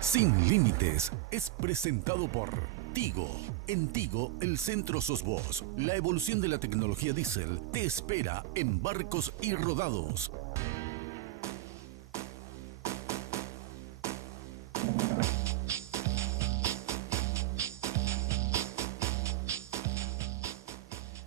Sin Límites es presentado por Tigo. En Tigo, el centro sos vos. La evolución de la tecnología diésel te espera en Barcos y Rodados.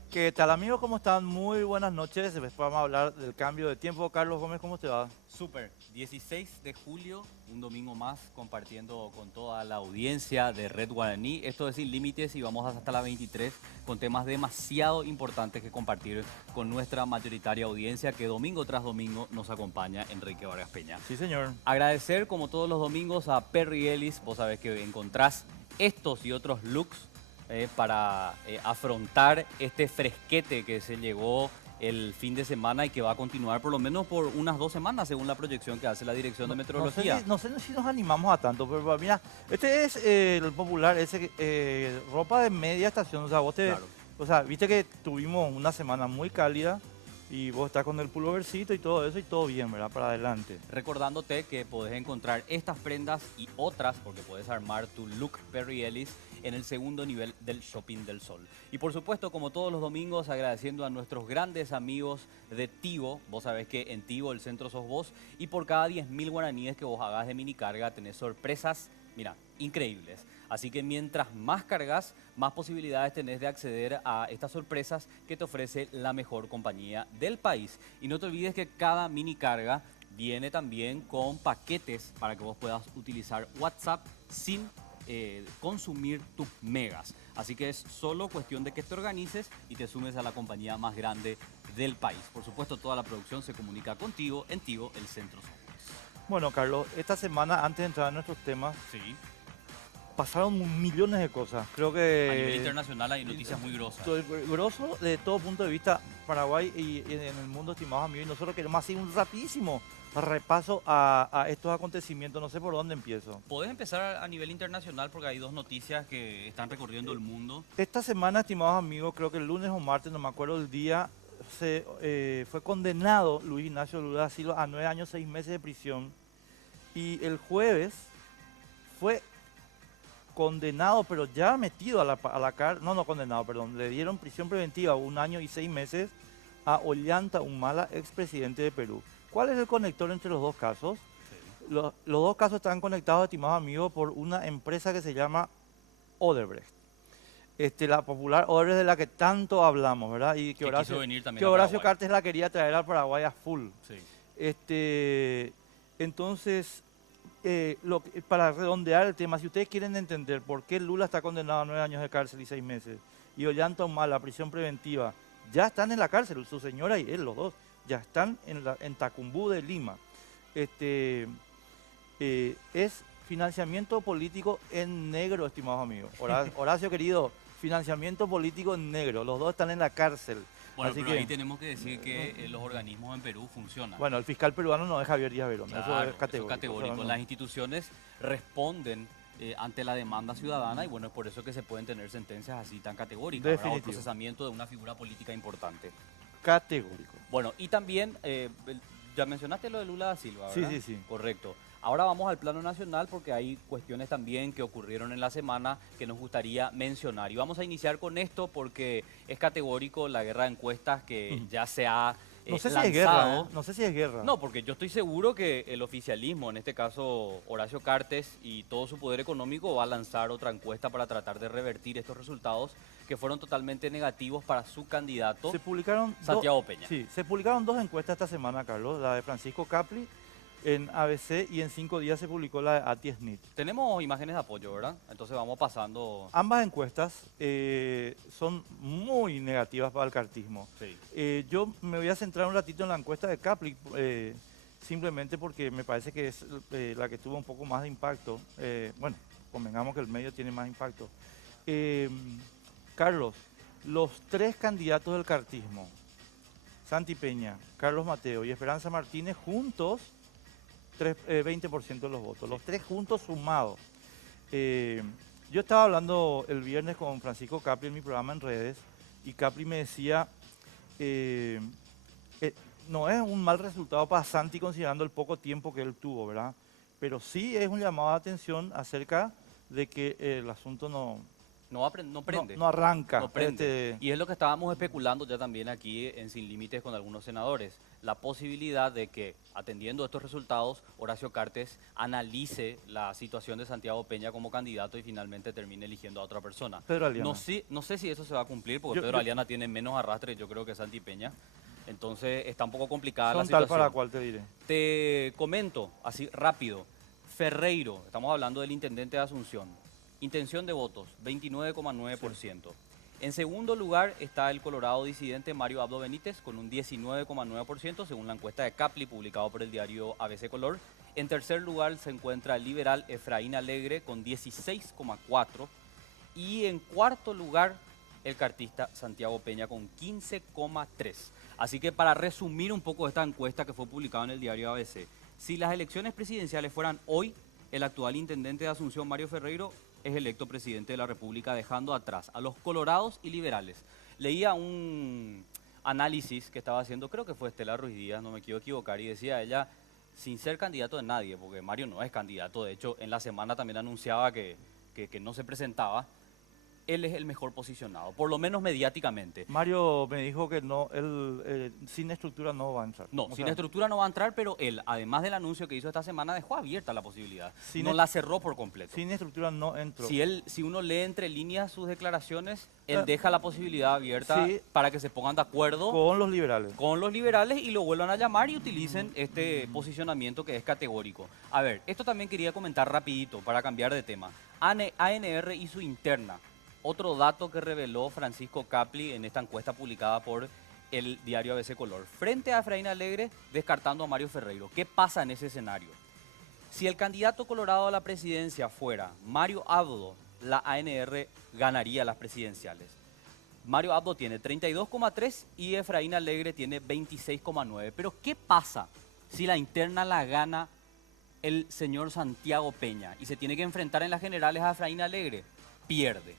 ¿Qué tal, amigos? ¿Cómo están? Muy buenas noches. Después vamos a hablar del cambio de tiempo. Carlos Gómez, ¿cómo te va? Súper, 16 de julio, un domingo más, compartiendo con toda la audiencia de Red Guaraní. Esto es Sin Límites y vamos hasta las 23 con temas demasiado importantes que compartir con nuestra mayoritaria audiencia que domingo tras domingo nos acompaña, Enrique Vargas Peña. Sí, señor. Agradecer, como todos los domingos, a Perry Ellis. Vos sabés que encontrás estos y otros looks para afrontar este fresquete que se llegó el fin de semana y que va a continuar por lo menos por unas 2 semanas, según la proyección que hace la Dirección de Meteorología. No sé si nos animamos a tanto, pero mira, este es el popular, ropa de media estación. O sea, Claro. o sea, viste que tuvimos una semana muy cálida y vos estás con el pullovercito y todo eso y todo bien, ¿verdad? Para adelante. Recordándote que podés encontrar estas prendas y otras, porque podés armar tu look Perry Ellis en el segundo nivel del Shopping del Sol. Y por supuesto, como todos los domingos, agradeciendo a nuestros grandes amigos de Tigo. Vos sabés que en Tigo el centro sos vos y por cada 10.000 guaraníes que vos hagas de minicarga tenés sorpresas, mira, increíbles. Así que mientras más cargas, más posibilidades tenés de acceder a estas sorpresas que te ofrece la mejor compañía del país. Y no te olvides que cada mini carga viene también con paquetes para que vos puedas utilizar WhatsApp sin consumir tus megas. Así que es solo cuestión de que te organices y te sumes a la compañía más grande del país. Por supuesto, toda la producción se comunica contigo en Tigo, el centro Softwares. Bueno, Carlos, esta semana, antes de entrar en nuestros temas, Sí. pasaron millones de cosas. Creo A nivel que internacional hay noticias muy grosas. grosso de todo punto de vista, Paraguay y en el mundo, estimados amigos, y nosotros queremos hacer un rapidísimo repaso a estos acontecimientos. No sé por dónde empiezo. Podés empezar a nivel internacional porque hay dos noticias que están recorriendo el mundo. Esta semana, estimados amigos, creo que el lunes o martes, no me acuerdo el día, fue condenado Luis Ignacio Lula da Silva a 9 años, 6 meses de prisión. Y el jueves fue condenado, pero ya metido a la cárcel, no condenado, perdón, le dieron prisión preventiva 1 año y 6 meses a Ollanta Humala, expresidente de Perú. ¿Cuál es el conector entre los dos casos? Sí. Los dos casos están conectados, estimados amigos, por una empresa que se llama Odebrecht. La popular Odebrecht de la que tanto hablamos, ¿verdad? Y que quiso venir también que a Horacio Paraguay. Cartes la quería traer al Paraguay a full. Sí. Entonces, para redondear el tema, si ustedes quieren entender por qué Lula está condenado a 9 años de cárcel y 6 meses, y Ollanta Humala, prisión preventiva, ya están en la cárcel, su señora y él, los dos, ya están en Tacumbú de Lima. Es financiamiento político en negro, estimados amigos. Horacio querido, financiamiento político en negro, los dos están en la cárcel. Bueno, Así pero que, ahí tenemos que decir que los organismos en Perú funcionan. bueno, el fiscal peruano no es Javier Díaz Verón, Claro, eso es eso es categórico. categórico. Eso no. Las instituciones responden ante la demanda ciudadana y bueno, es por eso que se pueden tener sentencias así tan categóricas, ¿verdad? O el Definitivo. procesamiento de una figura política importante. Categórico. Bueno, y también, ya mencionaste lo de Lula da Silva, Sí, ¿verdad? sí, sí. Correcto. Ahora vamos al plano nacional porque hay cuestiones también que ocurrieron en la semana que nos gustaría mencionar. Y vamos a iniciar con esto porque es categórico la guerra de encuestas que ya se ha No sé si lanzado. es guerra, ¿eh? No sé si es guerra. No, porque yo estoy seguro que el oficialismo, en este caso Horacio Cartes y todo su poder económico, va a lanzar otra encuesta para tratar de revertir estos resultados que fueron totalmente negativos para su candidato, Se publicaron Santiago Peña. Sí, se publicaron 2 encuestas esta semana, Carlos, la de Francisco Capri en ABC y en 5 días se publicó la de Ati Snit. Tenemos imágenes de apoyo, ¿verdad? Entonces vamos pasando. Ambas encuestas son muy negativas para el cartismo. Sí. Yo me voy a centrar un ratito en la encuesta de Capri, simplemente porque me parece que es la que tuvo un poco más de impacto. Bueno, convengamos que el medio tiene más impacto. Carlos, los 3 candidatos del cartismo, Santi Peña, Carlos Mateo y Esperanza Martínez, juntos, 20% de los votos. Los 3 juntos sumados. Yo estaba hablando el viernes con Francisco Capri en mi programa en redes y Capri me decía, no es un mal resultado para Santi considerando el poco tiempo que él tuvo, ¿verdad? pero sí es un llamado de atención acerca de que el asunto no, No prende. no arranca. No prende. Y es lo que estábamos especulando ya también aquí en Sin Límites con algunos senadores. La posibilidad de que, atendiendo estos resultados, Horacio Cartes analice la situación de Santiago Peña como candidato y finalmente termine eligiendo a otra persona. Pedro Aliana. No sé si eso se va a cumplir, porque Yo- Pedro yo- Aliana tiene menos arrastre, yo creo, que Santi Peña. Entonces está un poco complicada la Son tal situación. para cual te diré. Te comento, así rápido, Ferreiro, estamos hablando del intendente de Asunción, intención de votos, 29,9%. En segundo lugar está el colorado disidente Mario Abdo Benítez con un 19,9% según la encuesta de Capli publicado por el diario ABC Color. En tercer lugar se encuentra el liberal Efraín Alegre con 16,4%. Y en cuarto lugar el cartista Santiago Peña con 15,3%. Así que para resumir un poco esta encuesta que fue publicada en el diario ABC, si las elecciones presidenciales fueran hoy, el actual intendente de Asunción, Mario Ferreiro, es electo presidente de la República, dejando atrás a los colorados y liberales. Leía un análisis que estaba haciendo, creo que fue Estela Ruiz Díaz, no me quiero equivocar, y decía ella, sin ser candidato de nadie, porque Mario no es candidato, de hecho en la semana también anunciaba que no se presentaba, él es el mejor posicionado, por lo menos mediáticamente. Mario me dijo que no, él sin estructura no va a entrar. No, O sin sea, estructura no va a entrar, pero él, además del anuncio que hizo esta semana, dejó abierta la posibilidad. Sin No est- la cerró por completo. Sin estructura no entró. Si uno lee entre líneas sus declaraciones, él Ah, deja la posibilidad abierta sí. para que se pongan de acuerdo Con los liberales. con los liberales y lo vuelvan a llamar y utilicen este posicionamiento que es categórico. A ver, esto también quería comentar rapidito para cambiar de tema. ANR y su interna. Otro dato que reveló Francisco Capli en esta encuesta publicada por el diario ABC Color. Frente a Efraín Alegre, descartando a Mario Ferreiro. ¿Qué pasa en ese escenario? Si el candidato colorado a la presidencia fuera Mario Abdo, la ANR ganaría las presidenciales. Mario Abdo tiene 32,3 y Efraín Alegre tiene 26,9. Pero ¿qué pasa si la interna la gana el señor Santiago Peña y se tiene que enfrentar en las generales a Efraín Alegre? Pierde,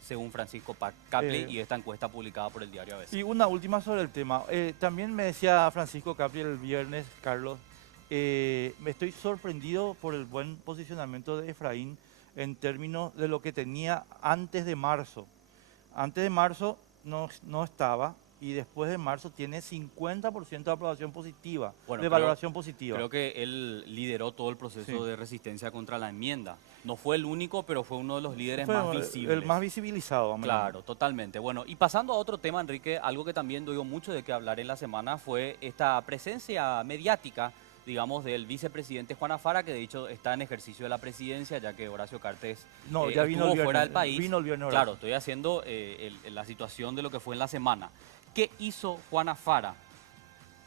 según Francisco Capli y esta encuesta publicada por el diario ABC. Y una última sobre el tema. También me decía Francisco Capri el viernes, Carlos, me estoy sorprendido por el buen posicionamiento de Efraín en términos de lo que tenía antes de marzo. Antes de marzo no estaba y después de marzo tiene 50% de aprobación positiva, Bueno, de valoración positiva. Creo que él lideró todo el proceso Sí. de resistencia contra la enmienda. No fue el único, pero fue uno de los líderes Fue más visibles. el más visibilizado. vamos a llamar. Claro, totalmente. Bueno, y pasando a otro tema, Enrique, algo que también dio mucho de qué hablar en la semana fue esta presencia mediática, digamos, del vicepresidente Juan Afara, que de hecho está en ejercicio de la presidencia, ya que Horacio Cartes No, ya vino el estuvo viernes. fuera del país. Vino el viernes. Claro, estoy haciendo la situación de lo que fue en la semana. ¿Qué hizo Juan Afara?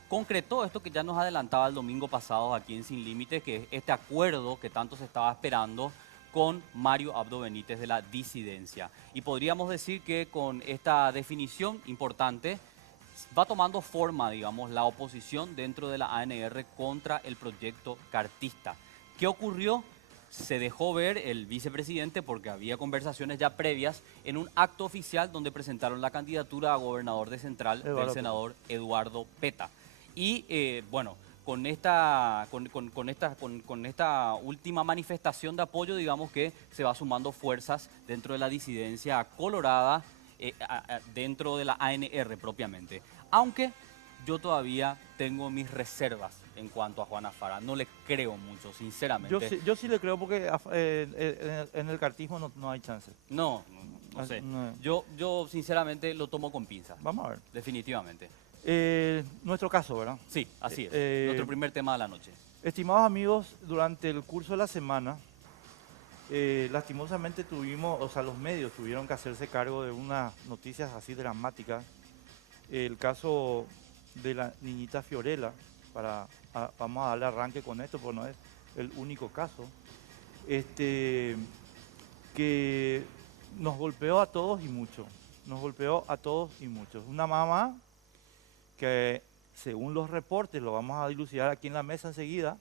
Concretó esto que ya nos adelantaba el domingo pasado aquí en Sin Límites, que es este acuerdo que tanto se estaba esperando con Mario Abdo Benítez de la disidencia. Y podríamos decir que con esta definición importante va tomando forma, digamos, la oposición dentro de la ANR contra el proyecto cartista. ¿Qué ocurrió? Se dejó ver el vicepresidente, porque había conversaciones ya previas, en un acto oficial donde presentaron la candidatura a gobernador de Central Eduardo del Peta. senador Eduardo Peta. Y bueno, con esta última manifestación de apoyo, digamos que se va sumando fuerzas dentro de la disidencia colorada, dentro de la ANR propiamente. Aunque yo todavía tengo mis reservas en cuanto a Juan Afara. No le creo mucho, sinceramente. Yo sí le creo porque en el cartismo no hay chance. No sé. No. Yo sinceramente lo tomo con pinzas, Vamos a ver. definitivamente. Nuestro caso, ¿verdad? Sí, así es. Eh, Nuestro primer tema de la noche. Estimados amigos, durante el curso de la semana, lastimosamente los medios tuvieron que hacerse cargo de unas noticias así dramáticas. El caso de la niñita Fiorella, vamos a darle arranque con esto, porque no es el único caso, que nos golpeó a todos y mucho. Nos golpeó a todos y mucho. Una mamá que, según los reportes, lo vamos a dilucidar aquí en la mesa enseguida,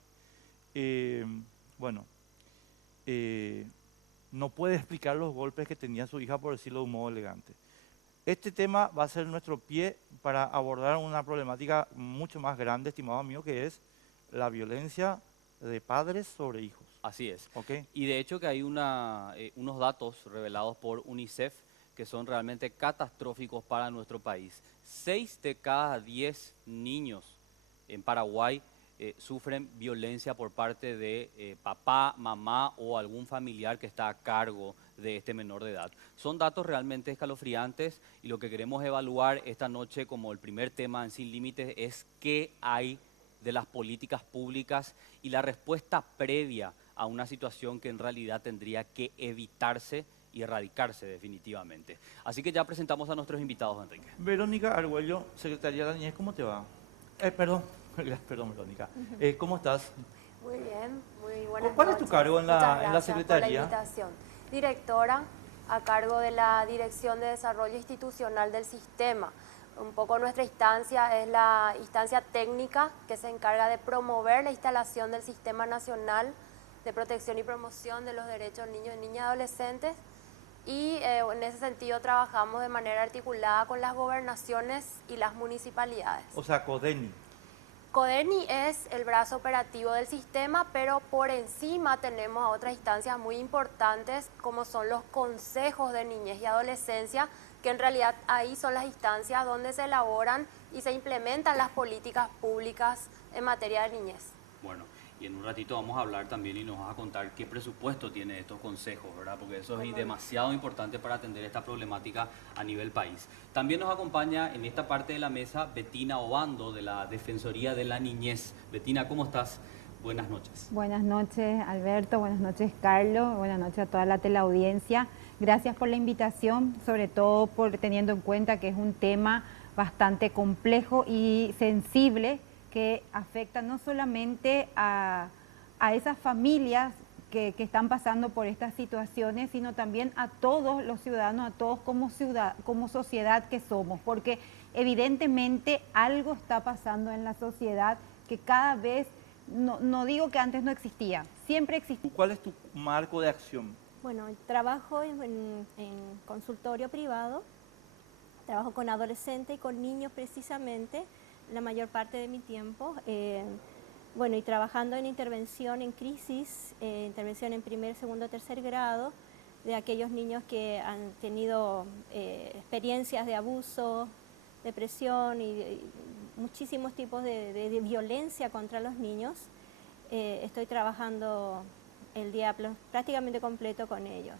no puede explicar los golpes que tenía su hija, por decirlo de un modo elegante. Este tema va a ser nuestro pie para abordar una problemática mucho más grande, estimados amigos, que es la violencia de padres sobre hijos. Así es. ¿Ok? Y de hecho que hay unos datos revelados por UNICEF que son realmente catastróficos para nuestro país. 6 de cada 10 niños en Paraguay sufren violencia por parte de papá, mamá o algún familiar que está a cargo de este menor de edad. Son datos realmente escalofriantes y lo que queremos evaluar esta noche como el primer tema en Sin Límites es qué hay de las políticas públicas y la respuesta previa a una situación que en realidad tendría que evitarse y erradicarse definitivamente. Así que ya presentamos a nuestros invitados, Enrique. Verónica Argüello, Secretaría de la Niñez, ¿cómo te va? Perdón, perdón, Verónica. ¿Cómo estás? Muy bien, muy buenas ¿Cuál es tu noches. cargo en Muchas la gracias Secretaría? por la invitación. Directora a cargo de la Dirección de Desarrollo Institucional del Sistema. Un poco nuestra instancia es la instancia técnica que se encarga de promover la instalación del Sistema Nacional de Protección y Promoción de los Derechos de Niños, Niñas y Adolescentes. Y en ese sentido trabajamos de manera articulada con las gobernaciones y las municipalidades. O sea, CODENI. CODENI es el brazo operativo del sistema, pero por encima tenemos a otras instancias muy importantes como son los consejos de niñez y adolescencia, que en realidad ahí son las instancias donde se elaboran y se implementan las políticas públicas en materia de niñez. Bueno, y en un ratito vamos a hablar también y nos vas a contar qué presupuesto tiene estos consejos, ¿verdad? Porque eso es demasiado importante para atender esta problemática a nivel país. También nos acompaña en esta parte de la mesa Betina Obando de la Defensoría de la Niñez. Betina, ¿cómo estás? Buenas noches. Buenas noches, Alberto. Buenas noches, Carlos. Buenas noches a toda la teleaudiencia. Gracias por la invitación, sobre todo por teniendo en cuenta que es un tema bastante complejo y sensible que afecta no solamente a esas familias que están pasando por estas situaciones, sino también a todos los ciudadanos, a todos como sociedad que somos, porque evidentemente algo está pasando en la sociedad que cada vez, no digo que antes no existía, siempre existía. ¿Cuál es tu marco de acción? Bueno, trabajo en consultorio privado, trabajo con adolescentes y con niños precisamente, la mayor parte de mi tiempo, bueno, y trabajando en intervención en crisis, intervención en primer, segundo, tercer grado, de aquellos niños que han tenido experiencias de abuso, depresión y muchísimos tipos de violencia contra los niños. Estoy trabajando el día prácticamente completo con ellos.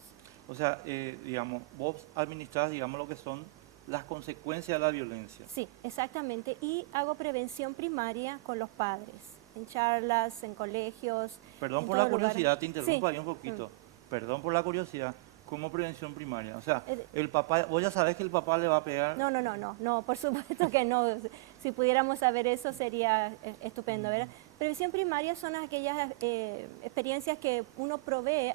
O sea, digamos, vos administrás, digamos, lo que son las consecuencias de la violencia. Sí, exactamente. Y hago prevención primaria con los padres, en charlas, en colegios. Perdón por la curiosidad, te interrumpo ahí un poquito. Perdón por la curiosidad. ¿Cómo prevención primaria? O sea, el papá, vos ya sabés que el papá le va a pegar. No, por supuesto que no. Si pudiéramos saber eso sería estupendo, ¿verdad? Prevención primaria son aquellas experiencias que uno provee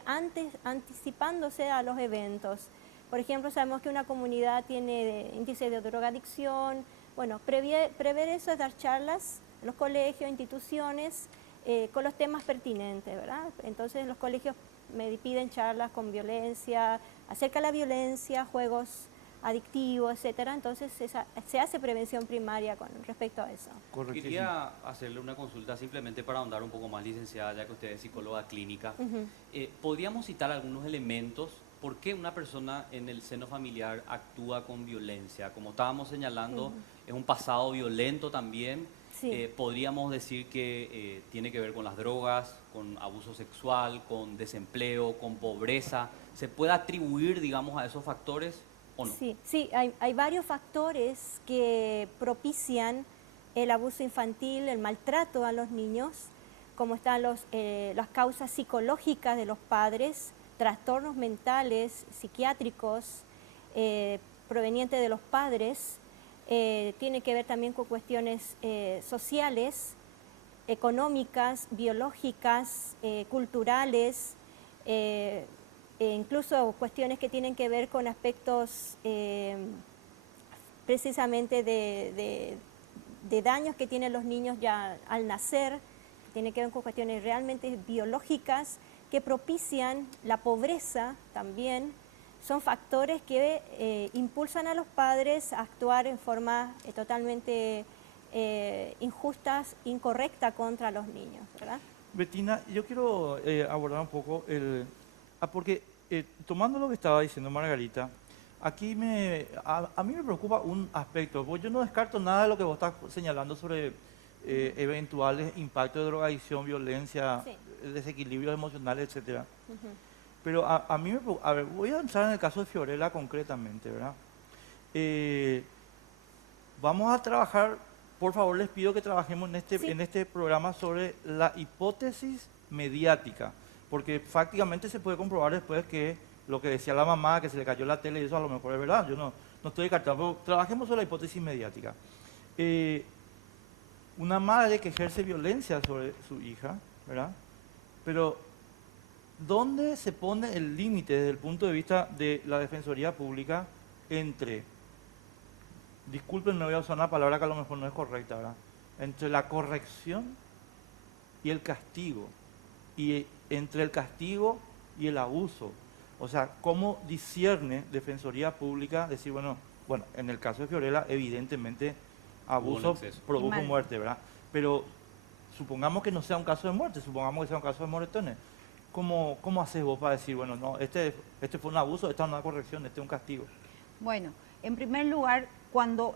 anticipándose a los eventos. Por ejemplo, sabemos que una comunidad tiene índice de drogadicción. Bueno, prever eso es dar charlas en los colegios, instituciones, con los temas pertinentes, ¿verdad? Entonces los colegios me piden charlas con violencia, acerca de la violencia, juegos adictivos, etcétera. Entonces se hace prevención primaria con respecto a eso. Quería hacerle una consulta simplemente para ahondar un poco más, licenciada, ya que usted es psicóloga clínica. ¿Podríamos citar algunos elementos? ¿Por qué una persona en el seno familiar actúa con violencia? Como estábamos señalando, es un pasado violento también. Sí. Podríamos decir que tiene que ver con las drogas, con abuso sexual, con desempleo, con pobreza. ¿Se puede atribuir, digamos, a esos factores o no? Sí, hay varios factores que propician el abuso infantil, el maltrato a los niños, como están las causas psicológicas de los padres, trastornos mentales, psiquiátricos, provenientes de los padres, tiene que ver también con cuestiones sociales, económicas, biológicas, culturales, incluso cuestiones que tienen que ver con aspectos precisamente de daños que tienen los niños ya al nacer, que tiene que ver con cuestiones realmente biológicas, que propician la pobreza también. Son factores que impulsan a los padres a actuar en forma totalmente injusta, incorrecta contra los niños, ¿verdad? Bettina, yo quiero abordar un poco porque tomando lo que estaba diciendo Margarita, aquí a mí me preocupa un aspecto, porque yo no descarto nada de lo que vos estás señalando sobre eventuales impactos de drogadicción, violencia, Sí. desequilibrios emocionales, etcétera. Ujú. Pero a mí me preocupa, a ver, voy a entrar en el caso de Fiorella concretamente, ¿verdad? Vamos a trabajar, por favor les pido que trabajemos Sí. en este programa sobre la hipótesis mediática, porque prácticamente se puede comprobar después que lo que decía la mamá, que se le cayó la tele, y eso a lo mejor es verdad, yo no estoy descartando, pero trabajemos sobre la hipótesis mediática. Una madre que ejerce violencia sobre su hija, ¿verdad? Pero, ¿dónde se pone el límite desde el punto de vista de la Defensoría Pública entre, disculpen, me voy a usar una palabra que a lo mejor no es correcta, ¿verdad? Entre la corrección y el castigo, y entre el castigo y el abuso? O sea, ¿cómo discierne Defensoría Pública decir, bueno, en el caso de Fiorella, evidentemente abuso exceso. produjo Mal. muerte, ¿verdad? Pero supongamos que no sea un caso de muerte, supongamos que sea un caso de moretones. ¿Cómo haces vos para decir, bueno, no, este fue un abuso, esta es una corrección, este es un castigo? Bueno, en primer lugar, cuando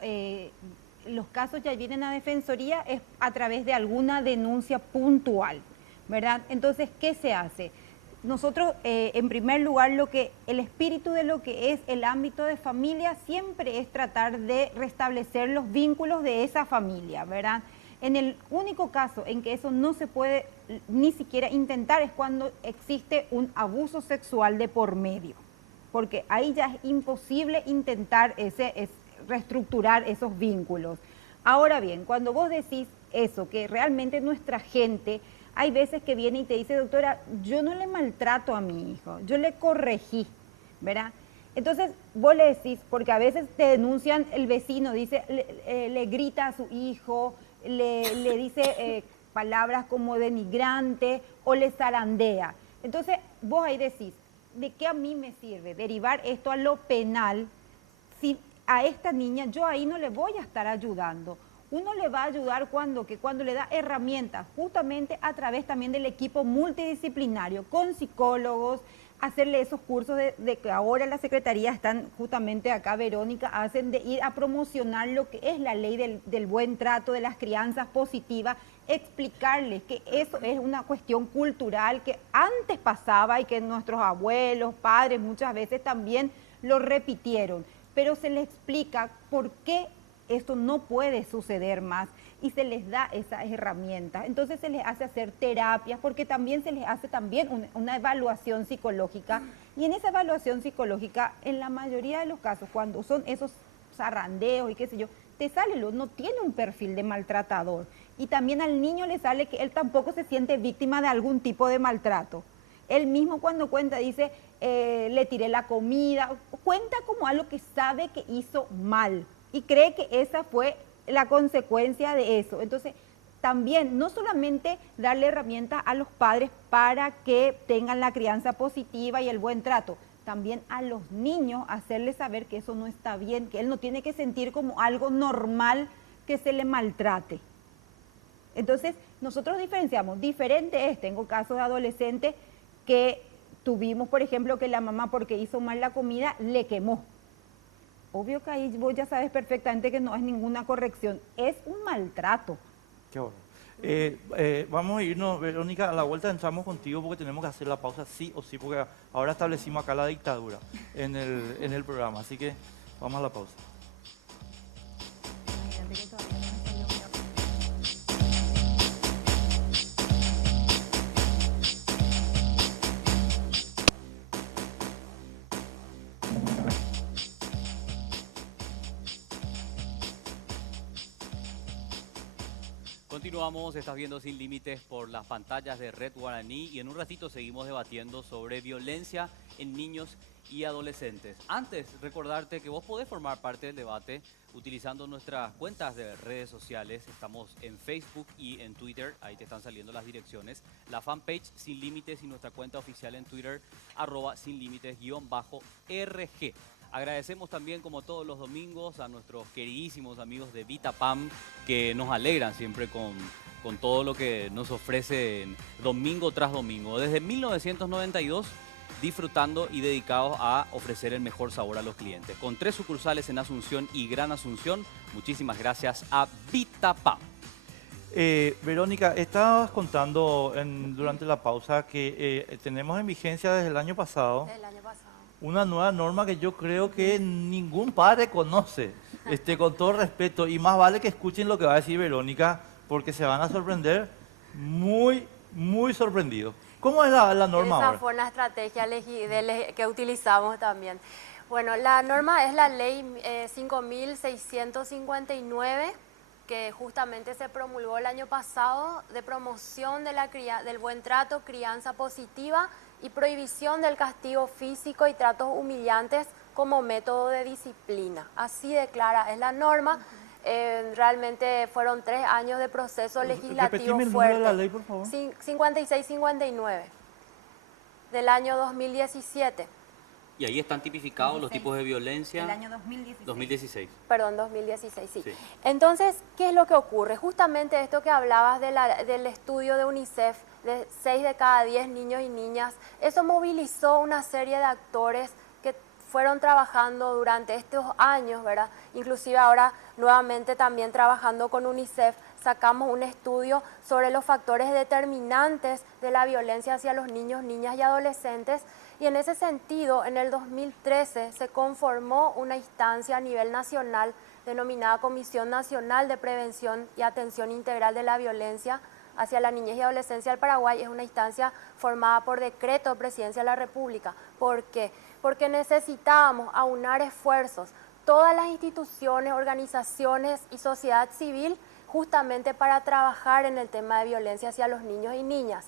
los casos ya vienen a Defensoría es a través de alguna denuncia puntual, ¿verdad? Entonces, ¿qué se hace? Nosotros, en primer lugar, el espíritu de lo que es el ámbito de familia siempre es tratar de restablecer los vínculos de esa familia, ¿verdad? En el único caso en que eso no se puede ni siquiera intentar es cuando existe un abuso sexual de por medio, porque ahí ya es imposible intentar reestructurar esos vínculos. Ahora bien, cuando vos decís eso, que realmente nuestra gente, hay veces que viene y te dice, doctora, yo no le maltrato a mi hijo, yo le corregí, ¿verdad? Entonces vos le decís, porque a veces te denuncian el vecino, dice, le grita a su hijo, le dice palabras como denigrante o le zarandea. Entonces vos ahí decís, ¿de qué a mí me sirve derivar esto a lo penal si a esta niña yo ahí no le voy a estar ayudando? Uno le va a ayudar cuando le da herramientas, justamente a través también del equipo multidisciplinario, con psicólogos, hacerle esos cursos de que ahora la Secretaría están justamente acá, Verónica, hacen de ir a promocionar lo que es la ley del buen trato, de las crianzas positivas, explicarles que eso es una cuestión cultural que antes pasaba y que nuestros abuelos, padres muchas veces también lo repitieron, pero se les explica por qué esto no puede suceder más y se les da esas herramientas. Entonces se les hace hacer terapias porque también se les hace también una evaluación psicológica, y en esa evaluación psicológica, en la mayoría de los casos, cuando son esos zarrandeos y qué sé yo, te sale, no tiene un perfil de maltratador, y también al niño le sale que él tampoco se siente víctima de algún tipo de maltrato. Él mismo cuando cuenta dice, le tiré la comida, cuenta como algo que sabe que hizo mal y cree que esa fue la consecuencia de eso. Entonces, también no solamente darle herramientas a los padres para que tengan la crianza positiva y el buen trato, también a los niños hacerles saber que eso no está bien, que él no tiene que sentir como algo normal que se le maltrate. Entonces, nosotros diferenciamos, diferente es, tengo casos de adolescentes que tuvimos, por ejemplo, que la mamá porque hizo mal la comida, le quemó. Obvio que ahí vos ya sabes perfectamente que no es ninguna corrección, es un maltrato. Qué bueno. Vamos a irnos, Verónica, a la vuelta entramos contigo porque tenemos que hacer la pausa sí o sí, porque ahora establecimos acá la dictadura en el programa, así que vamos a la pausa. Continuamos, estás viendo Sin Límites por las pantallas de Red Guaraní y en un ratito seguimos debatiendo sobre violencia en niños y adolescentes. Antes, recordarte que vos podés formar parte del debate utilizando nuestras cuentas de redes sociales. Estamos en Facebook y en Twitter, ahí te están saliendo las direcciones. La fanpage Sin Límites y nuestra cuenta oficial en Twitter, @sinlímites_RG. Agradecemos también, como todos los domingos, a nuestros queridísimos amigos de Vitapam, que nos alegran siempre con con todo lo que nos ofrecen domingo tras domingo. Desde 1992, disfrutando y dedicados a ofrecer el mejor sabor a los clientes. Con 3 sucursales en Asunción y Gran Asunción, muchísimas gracias a Vitapam. Verónica, estabas contando durante la pausa que tenemos en vigencia desde el año pasado El año pasado. una nueva norma que yo creo que ningún padre conoce, con todo respeto, y más vale que escuchen lo que va a decir Verónica, porque se van a sorprender muy, muy sorprendidos. ¿Cómo es la norma Esa ahora? fue una estrategia que utilizamos también. Bueno, la norma es la ley 5.659, que justamente se promulgó el año pasado, de promoción del buen trato, crianza positiva y prohibición del castigo físico y tratos humillantes como método de disciplina. Así de clara es la norma. Realmente fueron 3 años de proceso legislativo Repetime el fuerte. número de la ley, por favor. 5659 del año 2017. Y ahí están tipificados los tipos de violencia. El año 2016. 2016. Perdón, 2016, sí. Sí. Entonces, ¿qué es lo que ocurre? Justamente esto que hablabas del estudio de UNICEF, de 6 de cada 10 niños y niñas, eso movilizó una serie de actores que fueron trabajando durante estos años, ¿verdad? Inclusive ahora nuevamente también trabajando con UNICEF, sacamos un estudio sobre los factores determinantes de la violencia hacia los niños, niñas y adolescentes. Y en ese sentido, en el 2013 se conformó una instancia a nivel nacional denominada Comisión Nacional de Prevención y Atención Integral de la Violencia hacia la Niñez y Adolescencia del Paraguay. Es una instancia formada por decreto de Presidencia de la República. ¿Por qué? Porque necesitábamos aunar esfuerzos, todas las instituciones, organizaciones y sociedad civil, justamente para trabajar en el tema de violencia hacia los niños y niñas.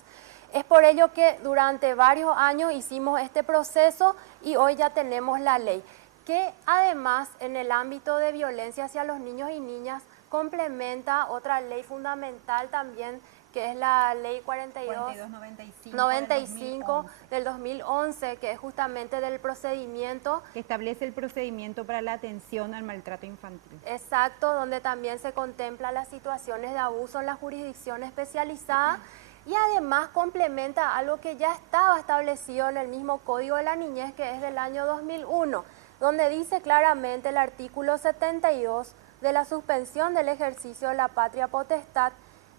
Es por ello que durante varios años hicimos este proceso y hoy ya tenemos la ley, que además en el ámbito de violencia hacia los niños y niñas complementa otra ley fundamental también, que es la ley 4295 del 2011, que es justamente del procedimiento. Que establece el procedimiento para la atención al maltrato infantil. Exacto, donde también se contempla las situaciones de abuso en la jurisdicción especializada. Y además complementa algo que ya estaba establecido en el mismo Código de la Niñez, que es del año 2001, donde dice claramente el artículo 72 de la suspensión del ejercicio de la patria potestad,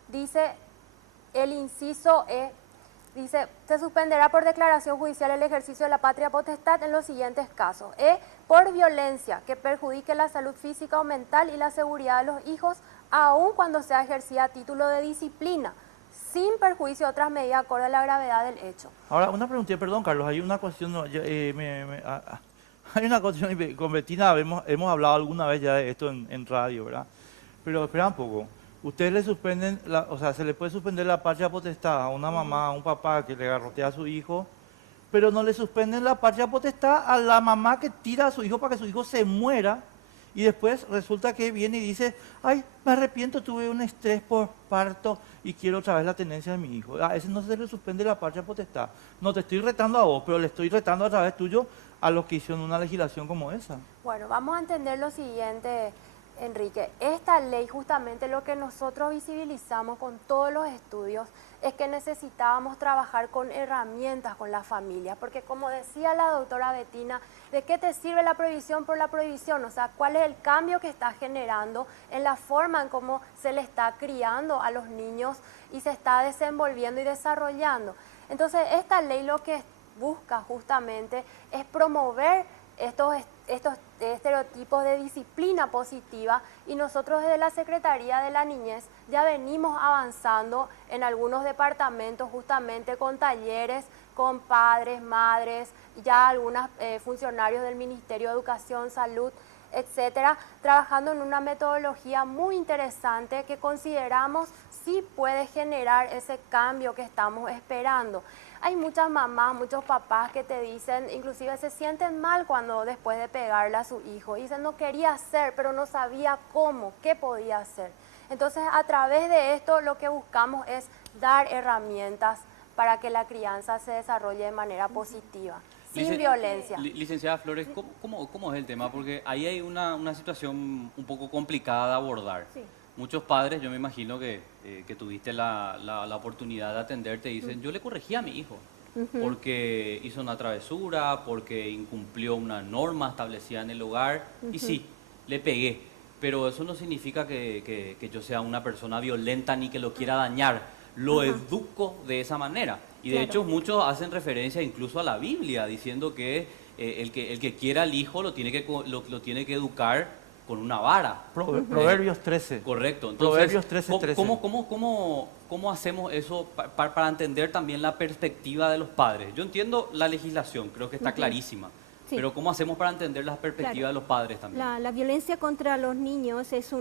dice el inciso E, dice, se suspenderá por declaración judicial el ejercicio de la patria potestad en los siguientes casos. E, por violencia que perjudique la salud física o mental y la seguridad de los hijos, aun cuando sea ejercida a título de disciplina, sin perjuicio de otras medidas acorde a la gravedad del hecho. Ahora, una preguntita, perdón, Carlos, hay una cuestión, hay una cuestión, con Betina hemos hablado alguna vez ya de esto en radio, ¿verdad? Pero espera un poco, ustedes le suspenden, o sea, se le puede suspender la patria potestad a una mamá, a un papá que le garrotea a su hijo, pero no le suspenden la patria potestad a la mamá que tira a su hijo para que su hijo se muera. Y después resulta que viene y dice, ay, me arrepiento, tuve un estrés por parto y quiero otra vez la tenencia de mi hijo. A ese no se le suspende la patria potestad. No te estoy retando a vos, pero le estoy retando a través tuyo a los que hicieron una legislación como esa. Bueno, vamos a entender lo siguiente, Enrique. Esta ley, justamente lo que nosotros visibilizamos con todos los estudios, es que necesitábamos trabajar con herramientas con las familias, porque como decía la doctora Betina, ¿de qué te sirve la prohibición por la prohibición? O sea, ¿cuál es el cambio que está generando en la forma en cómo se le está criando a los niños y se está desenvolviendo y desarrollando? Entonces, esta ley lo que busca justamente es promover estos estereotipos de disciplina positiva, y nosotros desde la Secretaría de la Niñez ya venimos avanzando en algunos departamentos justamente con talleres, con padres, madres, ya algunos funcionarios del Ministerio de Educación, Salud, etcétera, trabajando en una metodología muy interesante que consideramos sí puede generar ese cambio que estamos esperando. Hay muchas mamás, muchos papás que te dicen, inclusive se sienten mal cuando después de pegarle a su hijo, y dicen no quería hacer, pero no sabía cómo, qué podía hacer. Entonces, a través de esto lo que buscamos es dar herramientas para que la crianza se desarrolle de manera positiva, sin violencia. Licenciada Flores, ¿cómo es el tema? Porque ahí hay una situación un poco complicada de abordar. Sí. Muchos padres, yo me imagino que tuviste la oportunidad de atender, te dicen, yo le corregí a mi hijo porque hizo una travesura, porque incumplió una norma establecida en el hogar, y sí, le pegué, pero eso no significa que yo sea una persona violenta ni que lo quiera dañar, lo educo de esa manera. Y de hecho muchos hacen referencia incluso a la Biblia, diciendo que el que quiera al hijo lo tiene que educar con una vara. Proverbios 13. Correcto. Entonces, Proverbios 13, 13. ¿Cómo hacemos eso para entender también la perspectiva de los padres? Yo entiendo la legislación, creo que está clarísima. Sí. Pero ¿cómo hacemos para entender la perspectiva de los padres también? La violencia contra los niños es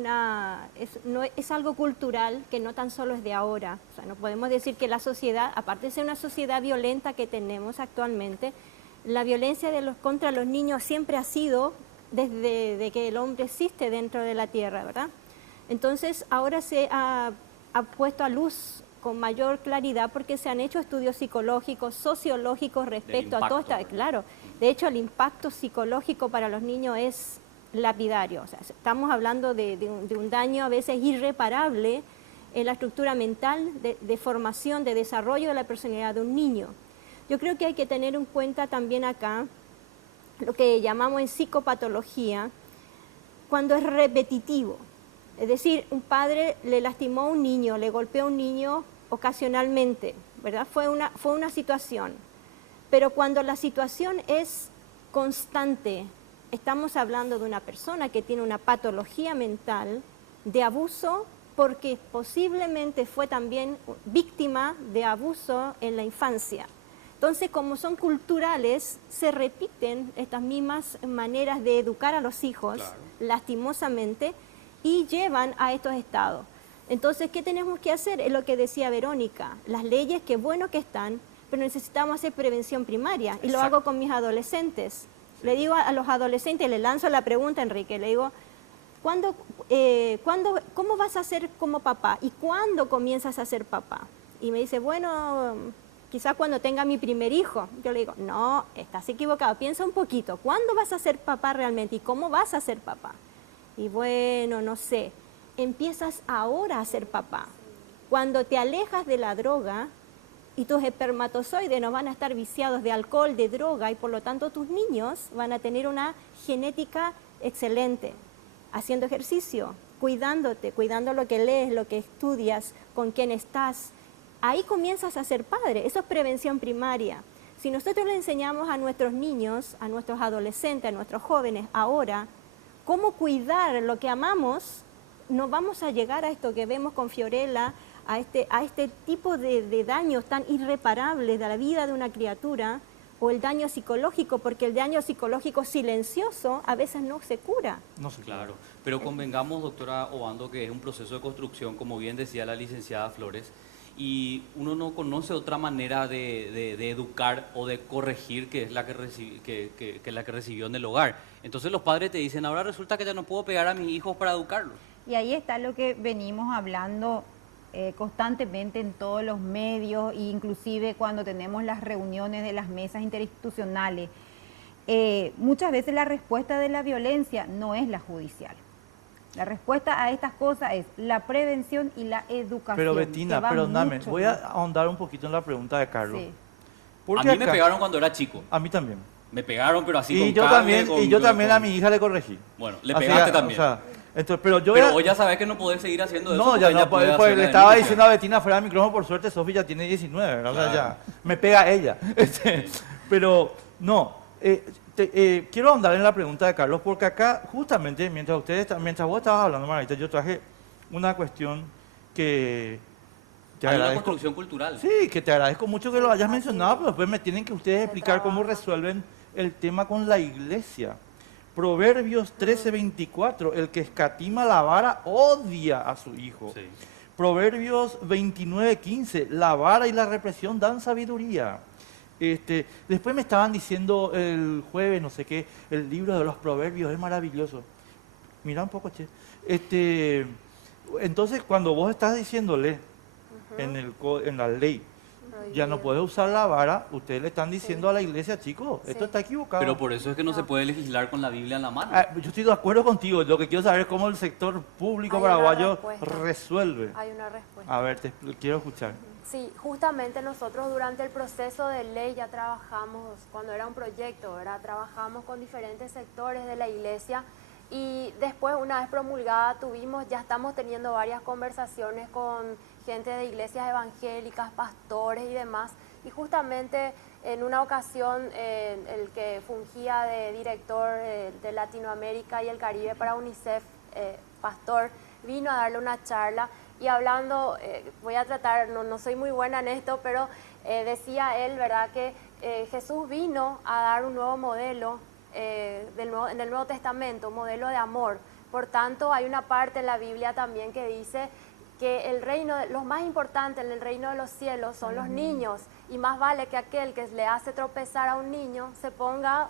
algo cultural que no tan solo es de ahora. O sea, no podemos decir que la sociedad, aparte de ser una sociedad violenta que tenemos actualmente, la violencia contra los niños siempre ha sido desde que el hombre existe dentro de la tierra, ¿verdad? Entonces ahora se ha puesto a luz con mayor claridad porque se han hecho estudios psicológicos, sociológicos respecto a todo esto. Claro, de hecho el impacto psicológico para los niños es lapidario. O sea, estamos hablando de un daño a veces irreparable en la estructura mental, de formación, de desarrollo de la personalidad de un niño. Yo creo que hay que tener en cuenta también acá lo que llamamos en psicopatología, cuando es repetitivo. Es decir, un padre le lastimó a un niño, le golpeó a un niño ocasionalmente, ¿verdad? Fue una situación. Pero cuando la situación es constante, estamos hablando de una persona que tiene una patología mental de abuso porque posiblemente fue también víctima de abuso en la infancia. Entonces, como son culturales, se repiten estas mismas maneras de educar a los hijos, lastimosamente, y llevan a estos estados. Entonces, ¿qué tenemos que hacer? Es lo que decía Verónica, las leyes, qué bueno que están, pero necesitamos hacer prevención primaria, y lo hago con mis adolescentes. Le digo a los adolescentes, le lanzo la pregunta, Enrique, le digo, ¿cómo vas a ser como papá? ¿Y cuándo comienzas a ser papá? Y me dice, bueno, quizás cuando tenga mi primer hijo. Yo le digo, no, estás equivocado, piensa un poquito, ¿cuándo vas a ser papá realmente y cómo vas a ser papá? Y bueno, no sé, empiezas ahora a ser papá. Cuando te alejas de la droga y tus espermatozoides no van a estar viciados de alcohol, de droga, y por lo tanto tus niños van a tener una genética excelente, haciendo ejercicio, cuidándote, cuidando lo que lees, lo que estudias, con quién estás. Ahí comienzas a ser padre, eso es prevención primaria. Si nosotros le enseñamos a nuestros niños, a nuestros adolescentes, a nuestros jóvenes ahora, cómo cuidar lo que amamos, no vamos a llegar a esto que vemos con Fiorella, a este tipo de daños tan irreparables de la vida de una criatura, o el daño psicológico, porque el daño psicológico silencioso a veces no se cura. No sé, claro, pero convengamos, doctora Obando, que es un proceso de construcción, como bien decía la licenciada Flores, y uno no conoce otra manera de educar o de corregir que es la que recibió en el hogar. Entonces los padres te dicen, ahora resulta que ya no puedo pegar a mis hijos para educarlos. Y ahí está lo que venimos hablando constantemente en todos los medios, e inclusive cuando tenemos las reuniones de las mesas interinstitucionales. Muchas veces la respuesta de la violencia no es la judicial. La respuesta a estas cosas es la prevención y la educación. Pero Bettina, perdóname, voy a ahondar un poquito en la pregunta de Carlos. Sí. A mí me pegaron cuando era chico. A mí también. Me pegaron, pero así Y con yo cable, también, y yo también a mi hija le corregí. Bueno, le Así, pegaste también. O sea, entonces, pero vos ya sabés que no podés seguir haciendo eso. No, ya porque no, ella puede pues, hacer le la estaba denuncia. diciendo a Bettina fuera del micrófono, por suerte Sofi ya tiene 19, ¿verdad? O sea, ya me pega ella. Pero no, quiero ahondar en la pregunta de Carlos, porque acá justamente mientras vos estabas hablando, Margarita, yo traje una cuestión que te Hay una agradezco. construcción cultural. Sí, que te agradezco mucho que lo hayas mencionado, pero después me tienen que ustedes explicar cómo resuelven el tema con la iglesia. Proverbios 13:24, el que escatima la vara odia a su hijo. Sí. Proverbios 29:15, la vara y la represión dan sabiduría. Después me estaban diciendo el jueves, no sé qué, el libro de los proverbios es maravilloso. Mira un poco, che. Entonces, cuando vos estás diciéndole en la ley ya no prohibido. puede usar la vara, ustedes le están diciendo Sí. a la iglesia, chicos, esto Sí. está equivocado. Pero por eso es que no se No. puede legislar con la Biblia en la mano. Yo estoy de acuerdo contigo, lo que quiero saber es cómo el sector público Hay una paraguayo respuesta. resuelve. Hay una respuesta. A ver, quiero escuchar. Sí, justamente nosotros durante el proceso de ley ya trabajamos, cuando era un proyecto, ¿verdad? Trabajamos con diferentes sectores de la iglesia y después, una vez promulgada, ya estamos teniendo varias conversaciones con gente de iglesias evangélicas, pastores y demás. Y justamente en una ocasión el que fungía de director de Latinoamérica y el Caribe para UNICEF, pastor, vino a darle una charla y hablando, voy a tratar, no soy muy buena en esto, pero decía él, ¿verdad?, que Jesús vino a dar un nuevo modelo en el Nuevo Testamento, un modelo de amor. Por tanto, hay una parte en la Biblia también que dice que los más importantes en el reino de los cielos son los niños, y más vale que aquel que le hace tropezar a un niño se ponga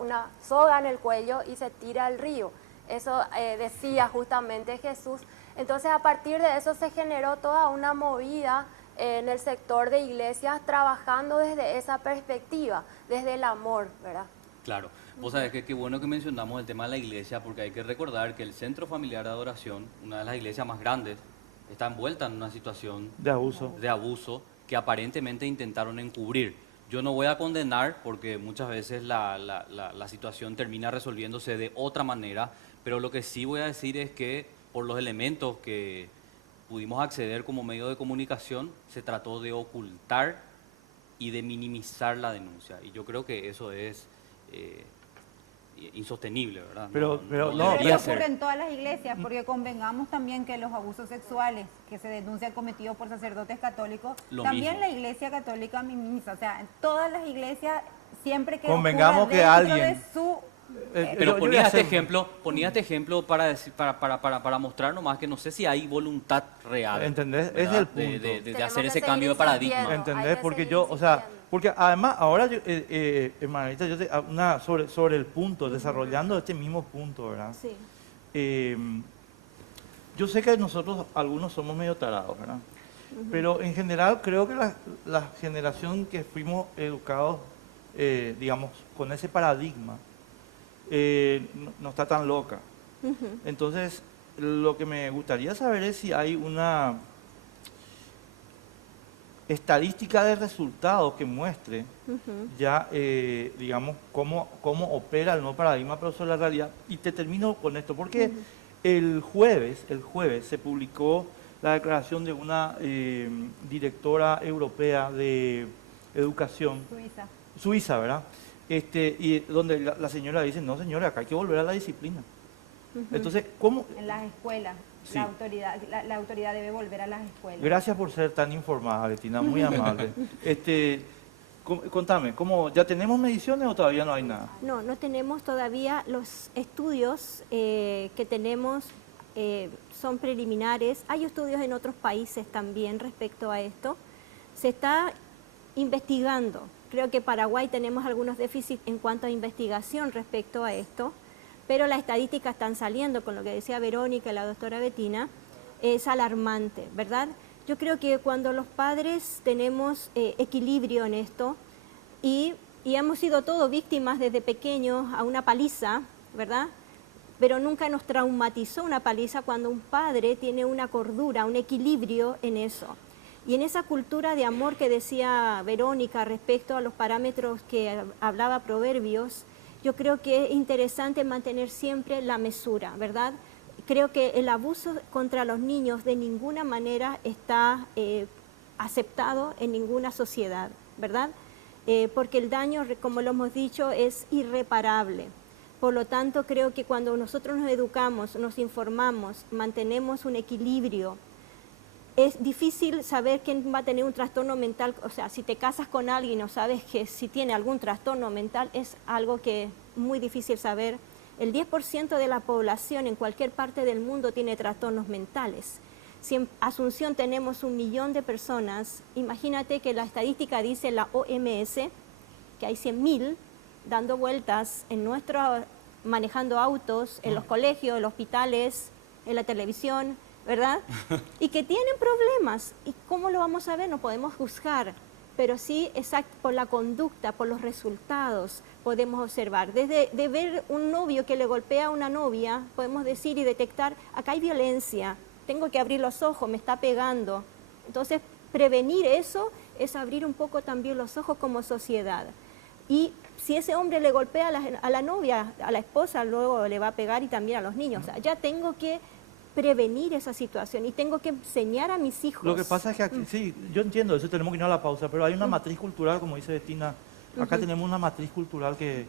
una soga en el cuello y se tire al río. Eso decía justamente Jesús. Entonces, a partir de eso se generó toda una movida en el sector de iglesias trabajando desde esa perspectiva, desde el amor, ¿verdad? Claro. Vos sabés que qué bueno que mencionamos el tema de la iglesia, porque hay que recordar que el Centro Familiar de Adoración, una de las iglesias más grandes, está envuelta en una situación De abuso. de abuso que aparentemente intentaron encubrir. Yo no voy a condenar porque muchas veces la situación termina resolviéndose de otra manera, pero lo que sí voy a decir es que por los elementos que pudimos acceder como medio de comunicación, se trató de ocultar y de minimizar la denuncia. Y yo creo que eso es insostenible, ¿verdad? Pero Pero debería eso ocurre ser. en todas las iglesias, porque convengamos también que los abusos sexuales que se denuncian cometidos por sacerdotes católicos, Lo también mismo. la iglesia católica minimiza. O sea, en todas las iglesias, siempre que Convengamos ocurra que dentro alguien- de su... Pero yo ponía voy a este hacer- ejemplo para mostrar nomás que no sé si hay voluntad real. ¿Entendés? ¿verdad? Es el punto. De Tenemos hacer que ese seguir cambio de paradigma. insistiendo. Hay ¿Entendés? que Porque seguir yo, o sea, insistiendo. porque además ahora, Margarita, sobre el punto, desarrollando este mismo punto, ¿verdad? Sí. Yo sé que nosotros algunos somos medio tarados, ¿verdad? Pero en general creo que la generación que fuimos educados, digamos, con ese paradigma, no está tan loca. Entonces, lo que me gustaría saber es si hay una estadística de resultados que muestre ya, digamos, cómo opera el nuevo paradigma, pero sobre la realidad. Y te termino con esto, porque el jueves se publicó la declaración de una directora europea de educación, Suiza, ¿verdad? Y donde la señora dice, no señora, acá hay que volver a la disciplina. Entonces, ¿cómo? En las escuelas, Sí. la autoridad debe volver a las escuelas. Gracias por ser tan informada, Betina, muy amable. Contame, ¿ya tenemos mediciones o todavía no hay nada? No tenemos todavía los estudios que tenemos, son preliminares. Hay estudios en otros países también respecto a esto. Se está investigando. Creo que Paraguay tenemos algunos déficits en cuanto a investigación respecto a esto, pero las estadísticas están saliendo, con lo que decía Verónica y la doctora Betina, es alarmante, ¿verdad? Yo creo que cuando los padres tenemos equilibrio en esto y hemos sido todos víctimas desde pequeños a una paliza, ¿verdad? Pero nunca nos traumatizó una paliza cuando un padre tiene una cordura, un equilibrio en eso. Y en esa cultura de amor que decía Verónica respecto a los parámetros que hablaba Proverbios, yo creo que es interesante mantener siempre la mesura, ¿verdad? Creo que el abuso contra los niños de ninguna manera está aceptado en ninguna sociedad, ¿verdad? Porque el daño, como lo hemos dicho, es irreparable. Por lo tanto, creo que cuando nosotros nos educamos, nos informamos, mantenemos un equilibrio, es difícil saber quién va a tener un trastorno mental. O sea, si te casas con alguien o sabes que si tiene algún trastorno mental, es algo que es muy difícil saber. El 10% de la población en cualquier parte del mundo tiene trastornos mentales. Si en Asunción tenemos 1 millón de personas, imagínate que la estadística dice la OMS, que hay 100.000 dando vueltas manejando autos, en los colegios, en los hospitales, en la televisión, ¿verdad? Y que tienen problemas. ¿Y cómo lo vamos a ver? No podemos juzgar. pero sí por la conducta, por los resultados podemos observar. Desde de ver un novio que le golpea a una novia, podemos decir y detectar, acá hay violencia, tengo que abrir los ojos, me está pegando. Entonces, prevenir eso es abrir un poco también los ojos como sociedad. Y si ese hombre le golpea a la novia, a la esposa, luego le va a pegar y también a los niños. O sea, ya tengo que prevenir esa situación y tengo que enseñar a mis hijos. Lo que pasa es que aquí, sí, yo entiendo eso, tenemos que ir a la pausa, pero hay una matriz cultural, como dice Bettina, acá tenemos una matriz cultural que